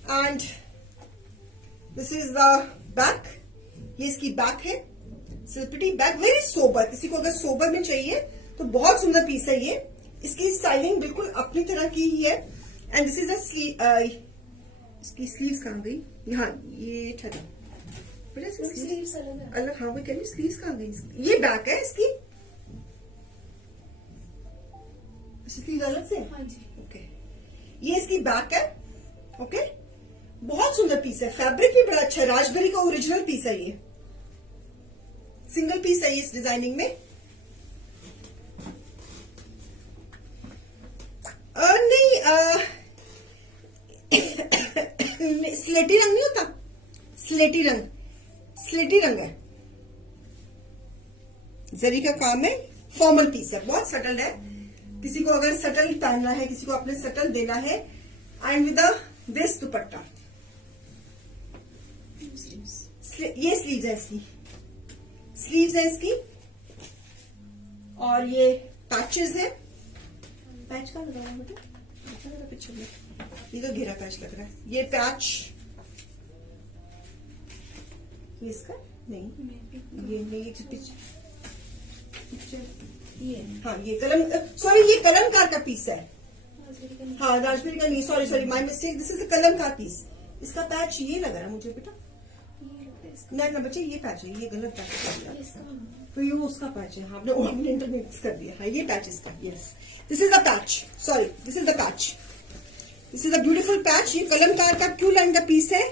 And this is the back, ये इसकी बैक है, सिल्पिटी बैक, वेरी सोबर। किसी को अगर सोबर में चाहिए तो बहुत सुंदर पीस है ये। इसकी स्टाइलिंग बिल्कुल अपनी तरह की ही है। एंड दिस इज अ इसकी स्लीव्स कहाँ गई? यहाँ, ये ठहरा स्लीव्स अलग, हाँ वो कह रही स्लीव्स कहाँ गई? ये बैक है इसकी, स्लीव्स अलग से, हाँ जी, ओके। ये इसकी बैक है, ओके। बहुत सुंदर पीस है, फैब्रिक भी बड़ा अच्छा है, राजबेरी का ओरिजिनल पीस है ये, सिंगल पीस है ये इस डिजाइनिंग में। नहीं, स्लेटी रंग नहीं होता, स्लेटी रंग है, जरी का काम है, फॉर्मल पीस है, बहुत सटल है। किसी को अगर सटल पहनना है, किसी को अपने सटल देना है, एंड विद दिस दुपट्टा, ये स्लीव्स है इसकी, और ये पैचेस है। पैच का लगा है बेटा, पिक्चर में ये तो घेरा पैच लग रहा है। ये पैच, ये इसका नहीं, ये पिक्चर, ये हाँ, ये कलम, सॉरी ये कलमकार का पीस है। हाँ राजबेरी का नहीं, sorry my mistake, this is the कलमकार पीस। इसका पैच ये लग रहा है मुझे बेटा, ना बच्चे ये पैच है, ये गलत पैच है, तो ये उसका पैच है, आपने इंटरमिक्स कर दिया। हाँ ये पैच इसका, yes this is the patch, sorry this is the patch, this is a beautiful patch. ये कलमकार का क्यू लाइन का पीस है।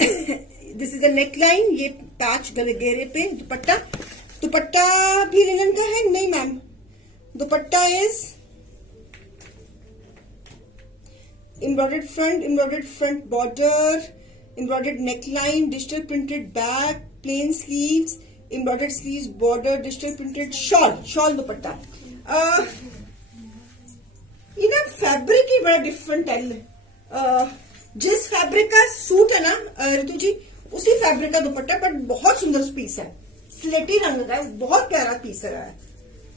This is the neck line, ये पैच गले घेरे पे। दुपट्टा भी लिनन का है? नहीं ma'am, dupatta is embroidered front border, embroidered neckline, digital printed back, plain sleeves, embroidered sleeves, border, digital printed shawl दुपट्टा। ये ना फैब्रिक ही बड़ा डिफरेंट है। जिस फैब्रिक का सूट है ना ऋतु जी, उसी फैब्रिक का दुपट्टा, बट बहुत सुंदर पीस है, स्लेटी रंग का है, बहुत प्यारा पीस है,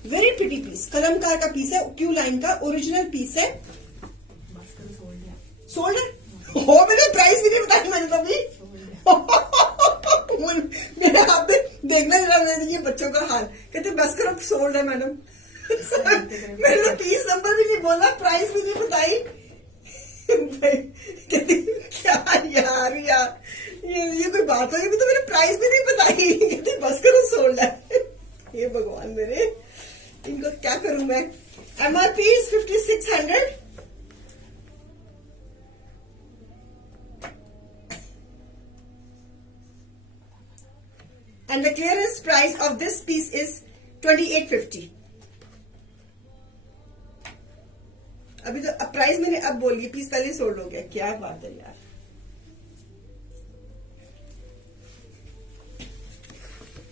वेरी प्रिटी पीस, कलमकार का पीस है, क्यू लाइन का ओरिजिनल पीस है। सोल्ड है हो, मैंने प्राइस भी नहीं बताई मैंने कभी। मेरे हाथ पे देखना जरा, मैंने ये बच्चों का हाल, कहते बस करो, सोल्ड है मैडम। मैंने तो पीस नंबर भी नहीं बोला, प्राइस भी नहीं बताई। कहती क्या यार ये कोई बात होगी, तो मैंने प्राइस भी नहीं बताई। कहती बस करो, सोल्ड है। ये भगवान मेरे, इनको क्या करूं मैं। MRP is 5600। And the clearance price of this piece is 2850। अभी तो प्राइस मैंने अब बोली, पीस पहले सोल्ड हो गया। क्या बात है यार,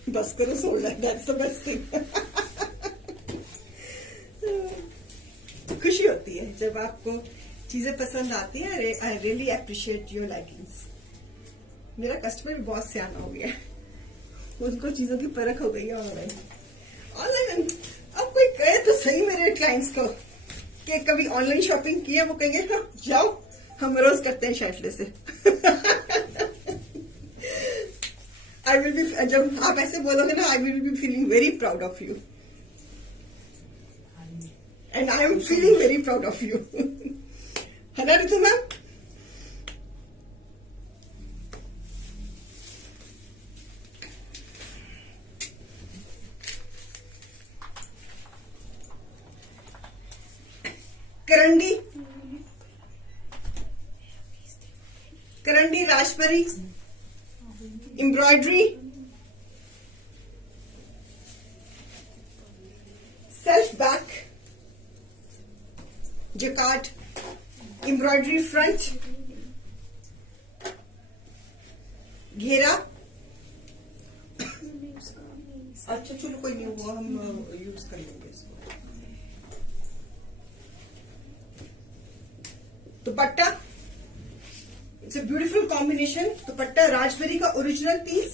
बस करो, सोल्ड है। That's the best thing. खुशी होती है जब आपको चीजें पसंद आती हैं। I really appreciate your likings. मेरा कस्टमर भी बहुत सियाना हो गया, उनको चीजों की परख हो गई है ऑनलाइन। अब कोई कहे तो सही मेरे क्लाइंट्स को कि कभी ऑनलाइन शॉपिंग की है, वो कहेंगे हाँ जाओ, हम रोज करते हैं शैटले से। आई विल बी, जब आप ऐसे बोलोगे ना, I will be feeling very proud of you, and I am feeling very proud of you. है ना रितु मैम? करंडी राजपरी embroidery, self back, jacquard embroidery front, घेरा। अच्छा चलो कोई नहीं, वो हम यूज कर लेंगे इसको। दुपट्टा, इट्स अ ब्यूटीफुल कॉम्बिनेशन। दुपट्टा राजबरी का ओरिजिनल पीस,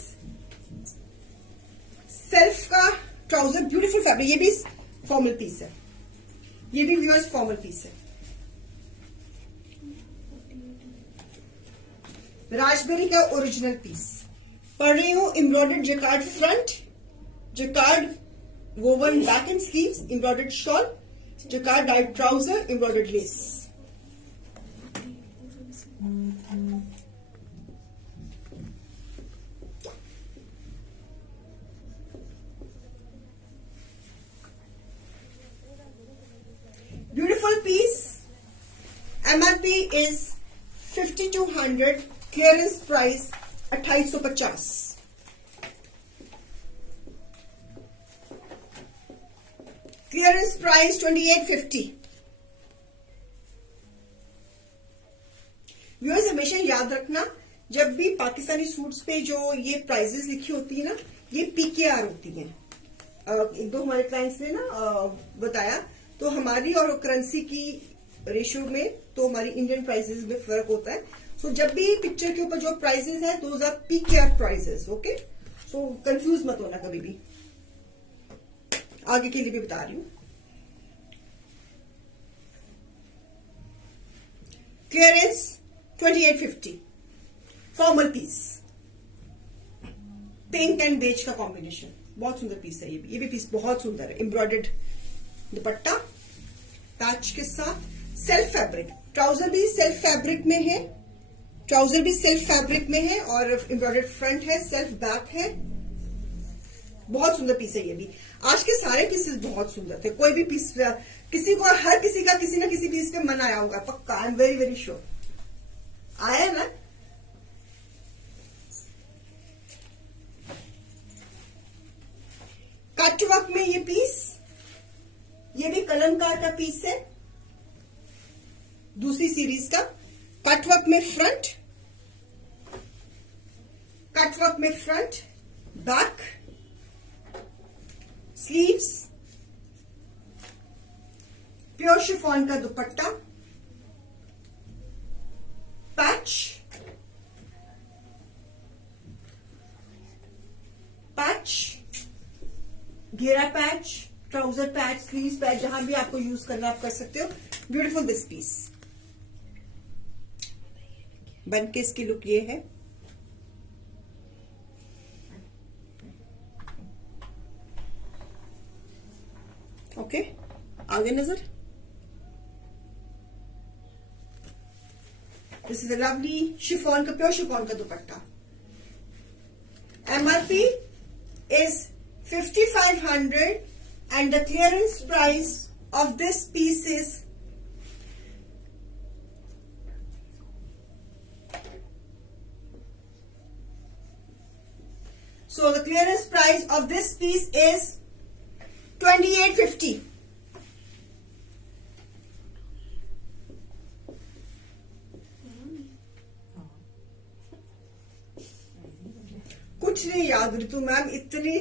सेल्फ का ट्राउजर, ब्यूटीफुल फैब्रिक। ये भी फॉर्मल पीस है, ये भी व्यूअर्स फॉर्मल पीस है। राजबरी का ओरिजिनल पीस। पढ़ रही हूं embroidered jacquard front, jacquard woven back and sleeves, embroidered shawl, jacquard dive trouser, embroidered less. Beautiful piece. MRP is 5200, clearance price 2850। clearance price 2850। Viewers हमेशा याद रखना, जब भी पाकिस्तानी सूट्स पे जो ये प्राइजेस लिखी होती है ना, ये PKR होती हैं। एक दो हमारे क्लाइंट्स ने ना बताया, तो हमारी और करेंसी की रेशियो में तो हमारी इंडियन प्राइसेस में फर्क होता है। सो जब भी पिक्चर के ऊपर जो प्राइसेस है, those are PKR prices. Okay, so confuse मत होना कभी भी, आगे के लिए भी बता रही हूं। Clearance 2850, formal piece, pink and beige का कॉम्बिनेशन, बहुत सुंदर पीस है। ये भी पीस बहुत सुंदर है। एम्ब्रॉयडर्ड दुपट्टा पैच के साथ, सेल्फ फैब्रिक, ट्राउजर भी सेल्फ फैब्रिक में है, ट्राउजर भी सेल्फ फैब्रिक में है, और एम्ब्रॉयडर्ड फ्रंट है, सेल्फ बैक है। बहुत सुंदर पीस है ये भी। आज के सारे पीसेस बहुत सुंदर थे। कोई भी पीस, किसी को, हर किसी का किसी ना किसी पीस पे मन आया होगा, पक्का। I am very very sure आया ना। कट वर्क में ये पीस, ये भी कलमकार का पीस है, दूसरी सीरीज का। कटवर्क में फ्रंट, कटवर्क में front, back, sleeves, pure chiffon का दुपट्टा, पैच, घेरा patch, trouser patch, sleeves patch, जहां भी आपको यूज करना आप कर सकते हो। Beautiful this piece. बन के इसकी लुक ये है। ओके, आगे नजर। This is a lovely chiffon का, प्योर शिफॉन का dupatta. MRP is 5500 and the clearance price of this piece is so the clearance price of this piece is 2850. कुछ नहीं याद ऋतु मैम, इतनी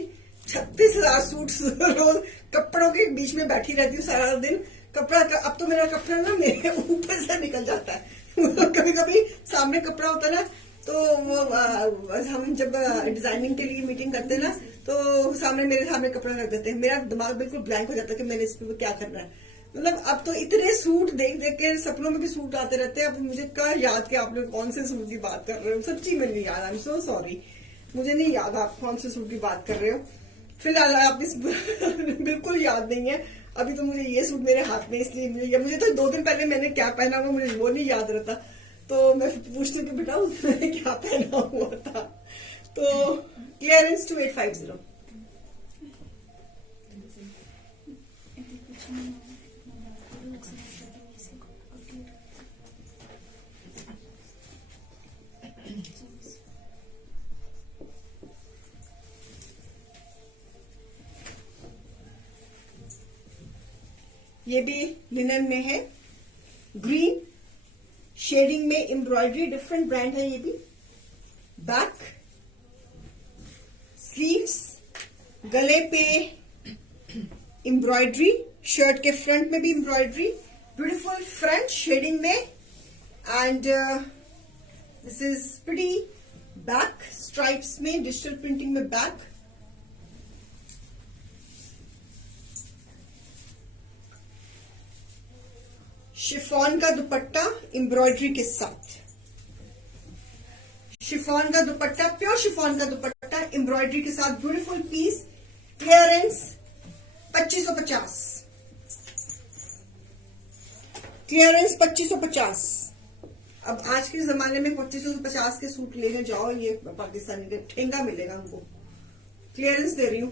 36,000 सूट रोज कपड़ों के बीच में बैठी रहती हूँ सारा दिन। कपड़ा अब तो मेरा कपड़ा ना मेरे ऊपर से निकल जाता है। कभी कभी सामने कपड़ा होता है ना, तो वो हम जब डिजाइनिंग के लिए मीटिंग करते हैं ना, तो मेरे सामने कपड़ा रख देते हैं। मेरा दिमाग बिल्कुल ब्लैंक हो जाता है कि मैंने इस पे क्या करना है। मतलब अब तो इतने सूट देख देख के सपनों में भी सूट आते रहते हैं। अब मुझे क्या याद कि आप लोग कौन से सूट की बात कर रहे हो, सच्ची में नहीं याद। आई एम सो सॉरी, मुझे नहीं याद आप कौन से सूट की बात कर रहे हो। फिलहाल आप इस बिल्कुल याद नहीं है। अभी तो मुझे ये सूट मेरे हाथ में, इसलिए मुझे तो 2 दिन पहले मैंने क्या पहना हुआ मुझे वो नहीं याद रहता, तो मैं पूछ लूं कि बेटा उसने क्या पहना हुआ था। तो क्लियरेंस 2850। ये भी लिनन में है, ग्रीन शेडिंग में एम्ब्रॉयडरी, डिफरेंट ब्रांड है ये भी। बैक, स्लीव्स, गले पे एम्ब्रॉयडरी, शर्ट के फ्रंट में भी एम्ब्रॉयडरी, ब्यूटीफुल फ्रंट शेडिंग में। And this is pretty back, stripes में, डिजिटल प्रिंटिंग में बैक। शिफॉन का दुपट्टा एम्ब्रॉयडरी के साथ, शिफॉन का दुपट्टा, प्योर शिफॉन का दुपट्टा एम्ब्रॉयडरी के साथ, ब्यूटीफुल पीस। Clearance 2550, clearance 2550। अब आज के जमाने में 2550 के सूट लेने जाओ, ये पाकिस्तानी का ठेंगा मिलेगा हमको। क्लियरेंस दे रही हूं।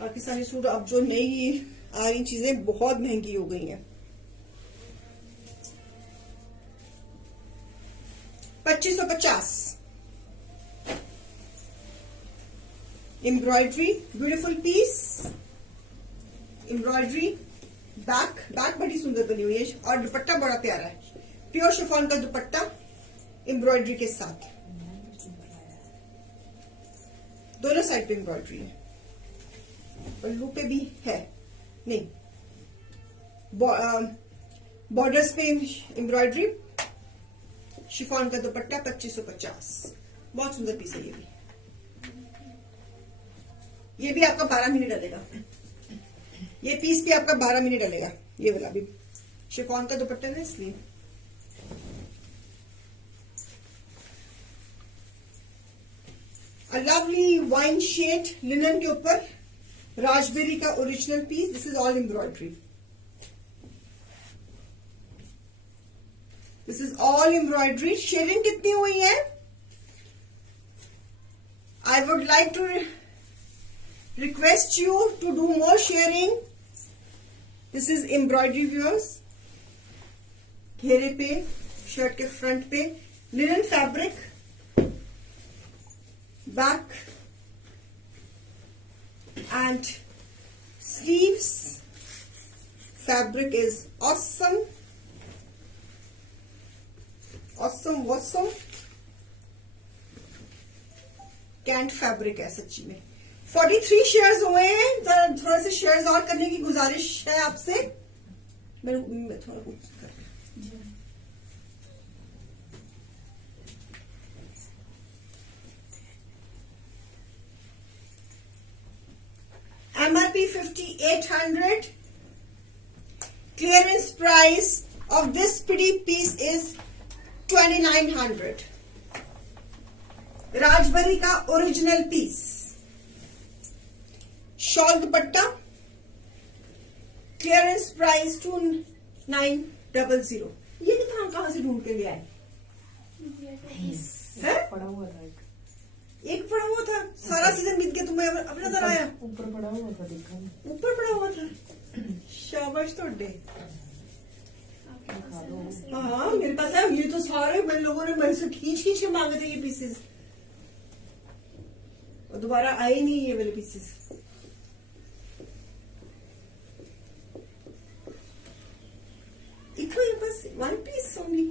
पाकिस्तानी सूट अब जो नई आ रही चीजें बहुत महंगी हो गई हैं। 2550, embroidery, beautiful piece, embroidery, back बड़ी सुंदर बनी हुई है और दुपट्टा बड़ा प्यारा है। प्योर शिफॉन का दुपट्टा एम्ब्रॉयडरी के साथ, दोनों साइड पे एम्ब्रॉयडरी है, पल्लू पे भी है, नहीं बॉर्डर्स पे एम्ब्रॉयडरी। शिफॉन का दुपट्टा 2550, बहुत सुंदर पीस है ये भी। ये भी आपका 12 मिनट डलेगा, ये पीस भी आपका 12 मिनट डलेगा। ये वाला भी शिफॉन का दुपट्टा है इसलिए। A lovely wine shade linen के ऊपर, राजबेरी का original piece. This is all embroidery, this is all embroidery. Shading कितनी हुई है? I would like to request you to do more sharing. This is embroidery viewers, घेरे पे, शर्ट के फ्रंट पे, linen fabric, back and sleeves fabric is awesome, awesome कैंट फैब्रिक है सच्ची में। 43 शेयर्स हुए हैं, थोड़े से शेयर्स और करने की गुजारिश है आपसे। मैं थोड़ा कुछ कर MRP 5800, clearance price of this pretty piece is 2900। Rajbari का original piece, shawl dupatta, clearance price 2900। ये कितना कहाँ से ढूंढ के लिया है? पड़ा हुआ था एक पड़ा हुआ था, सारा सीजन बीत गया, तुम्हें अब नजर आया? ऊपर पड़ा हुआ था, देखा ऊपर पड़ा हुआ था। शाबाश तोड़े। हाँ मेरे पास है, ये तो सारे मेरे लोगों ने मेरे से खींच खींच के मांगे थे ये पीसेस, और दोबारा आए नहीं ये वाले पीसेस। इको ये बस 1 piece ओनली।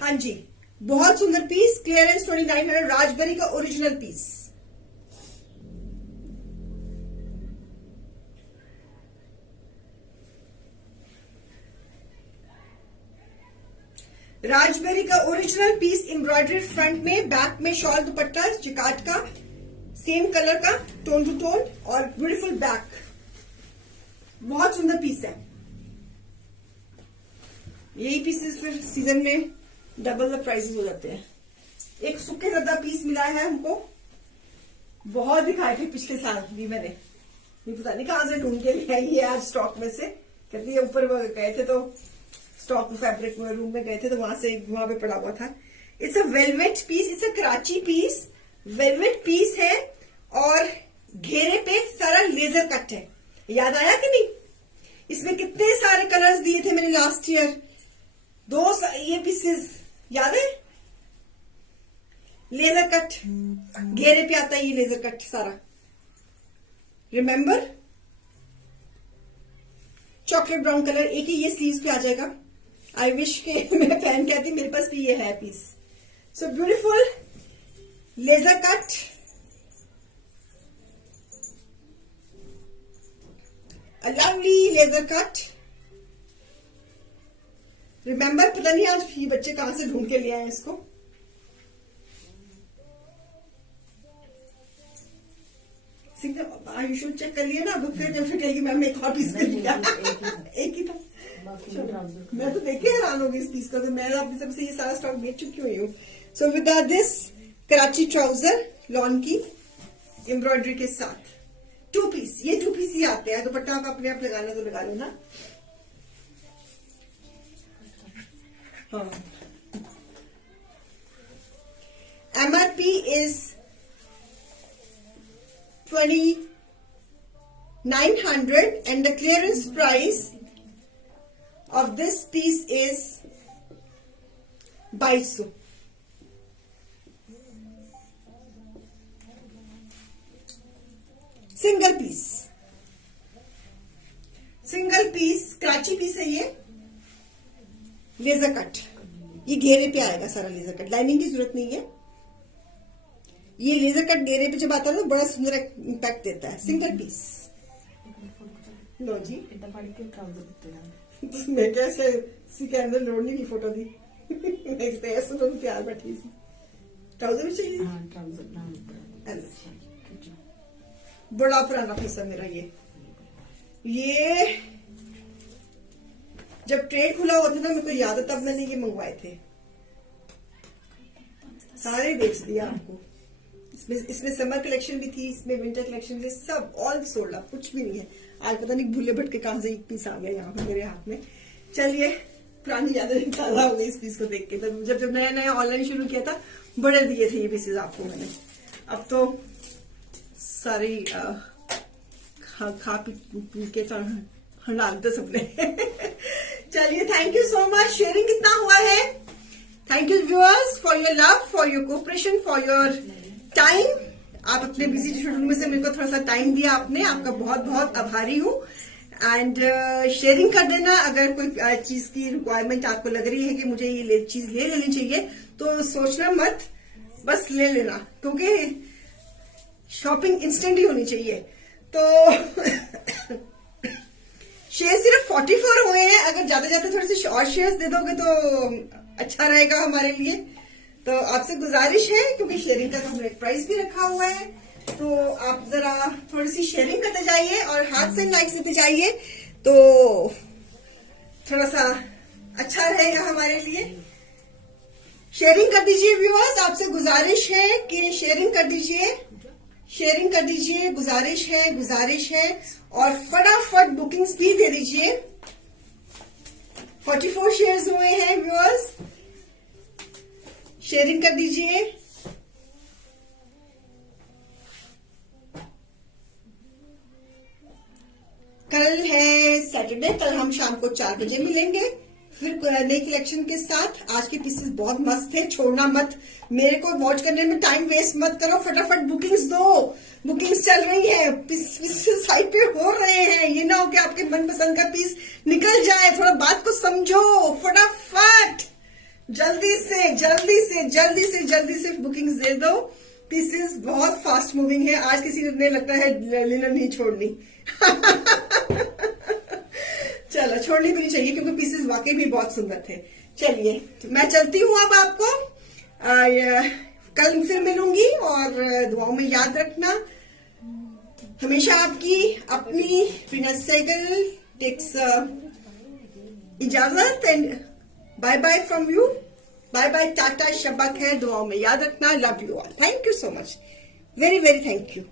हाँ जी, बहुत सुंदर पीस, क्लियरेंस 2900, राजबरी का ओरिजिनल पीस। राजबरी का ओरिजिनल पीस, एम्ब्रॉयडरी फ्रंट में, बैक में शॉल दुपट्टा जिकार्ड का, सेम कलर का, टोन टू टोन, और ब्यूटीफुल बैक। बहुत सुंदर पीस है। यही पीसेस फिर सीजन में डबल द प्राइसेस हो जाते हैं। एक सूखे गद्दा पीस मिला है हमको, बहुत दिखाए थे पिछले साल भी मैंने, ये पता नहीं कहां से ढूंढ के ले आई है आज स्टॉक में से। कहती है ऊपर गए थे तो स्टॉक फैब्रिक में रूम में गए थे तो वहां पे पड़ा हुआ था। It's a velvet piece, it's a Karachi piece, velvet piece है और घेरे पे सारा लेजर कट है। याद आया कि नहीं? इसमें कितने सारे कलर्स दिए थे मैंने लास्ट ईयर, ये पीसेस याद है? लेजर कट घेरे पे आता है ये लेजर कट सारा, रिमेम्बर? चॉकलेट ब्राउन कलर, एक ही ये स्लीव्स पे आ जाएगा। आई विश के मैं पहन के आती, मेरे पास भी ये है piece. So beautiful laser cut, a lovely laser cut. Remember, पता नहीं आज ये बच्चे कहां से ढूंढ के ले आए इसको। आयुष चेक कर लिया ना, अब फिर कहेगी मैम एक और पीस कर लिया। एक ही था, मैं तो देख के हैरान होगी इस पीस का, तो मैं अपनी सबसे ये सारा स्टॉक बेच चुकी हुई हूँ। So with this Karachi trouser lawn की एम्ब्रॉयडरी के साथ 2 पीस, ये 2 पीस ही आते हैं। दुपट्टा का अपने आप लगाना तो लगा लो ना। MRP is 2900 and the clearance price of this piece is 2200। Single piece Karachi piece है ये, लेजर कट, ये घेरे पे आएगा सारा लेजर कट, लाइनिंग की जरूरत नहीं है। ये लेजर कट घेरे पे जब आता है ना बड़ा सुंदर इम्पैक्ट देता है। सिंगल पीस लो जी। मैं कैसे सिकंदर लोड़ने की फोटो दी ऐसे तो प्यार बैठी सी। ट्राउजर भी चाहिए? बड़ा पुराना पीस है मेरा ये जब ट्रेड खुला हुआ था ना, मेरे को याद है तब मैंने ये मंगवाए थे, सारे बेच दिया आपको। इसमें समर कलेक्शन भी थी, इसमें विंटर कलेक्शन भी, सब ऑल सोल्ड आउट, कुछ भी नहीं है। आज पता नहीं भूले भटके कहां से एक पीस आ गया यहाँ पे मेरे हाथ में। चलिए, पुरानी यादें ताजा हो गई इस पीस को देख के। तब जब नया नया ऑनलाइन शुरू किया था बड़े दिए थे ये पीसेज आपको मैंने, अब तो सारी खा पी के हंडाल दो सबने। चलिए, thank you so much. Sharing कितना हुआ है? Thank you viewers for your love, for your cooperation, for your time. आप अपने बिजी शेड्यूल में से मेरे को थोड़ा सा टाइम दिया आपने, आपका बहुत बहुत आभारी हूँ। एंड शेयरिंग कर देना, अगर कोई चीज की रिक्वायरमेंट आपको लग रही है कि मुझे ये चीज ले लेनी चाहिए तो सोचना मत, बस ले लेना, क्योंकि शॉपिंग इंस्टेंट ही होनी चाहिए। तो शेयर सिर्फ 44 हुए हैं, अगर जाते जाते थोड़े से और शेयर्स दे दोगे तो अच्छा रहेगा हमारे लिए। तो आपसे गुजारिश है, क्योंकि शेयरिंग का तो हमने प्राइस भी रखा हुआ है, तो आप जरा थोड़ी सी शेयरिंग करते जाइए और हाथ से लाइक्स देते जाइए, तो थोड़ा सा अच्छा रहेगा हमारे लिए। शेयरिंग कर दीजिए व्यूअर्स, आपसे गुजारिश है कि शेयरिंग कर दीजिए, शेयरिंग कर दीजिए, गुजारिश है। और फटाफट बुकिंग्स भी दे दीजिए। 44 शेयर्स हुए हैं व्यूअर्स, शेयरिंग कर दीजिए। कल है सैटरडे, कल हम शाम को 4 बजे मिलेंगे फिर नई कलेक्शन के साथ। आज के पीसेस बहुत मस्त थे, छोड़ना मत, मेरे को वॉच करने में टाइम वेस्ट मत करो, फटाफट बुकिंग्स दो। बुकिंग्स चल रही है, पीसेस साइड पे हो रहे हैं, ये ना हो कि आपके मनपसंद का पीस निकल जाए। थोड़ा बात को समझो, फटाफट जल्दी से बुकिंग्स दे दो। पीसेस बहुत फास्ट मूविंग है, आज किसी ने लगता है लिनन नहीं छोड़नी चलो छोड़नी भी नहीं चाहिए क्योंकि पीसेस वाकई भी बहुत सुंदर थे। चलिए तो मैं चलती हूँ, अब आपको कल फिर मिलूंगी और दुआओं में याद रखना। हमेशा आपकी अपनी रीना सहगल टेक्स इजाजत and bye bye from you. Bye bye, tata, शब्बा खैर, दुआओं में याद रखना। Love you all, thank you so much, very very thank you.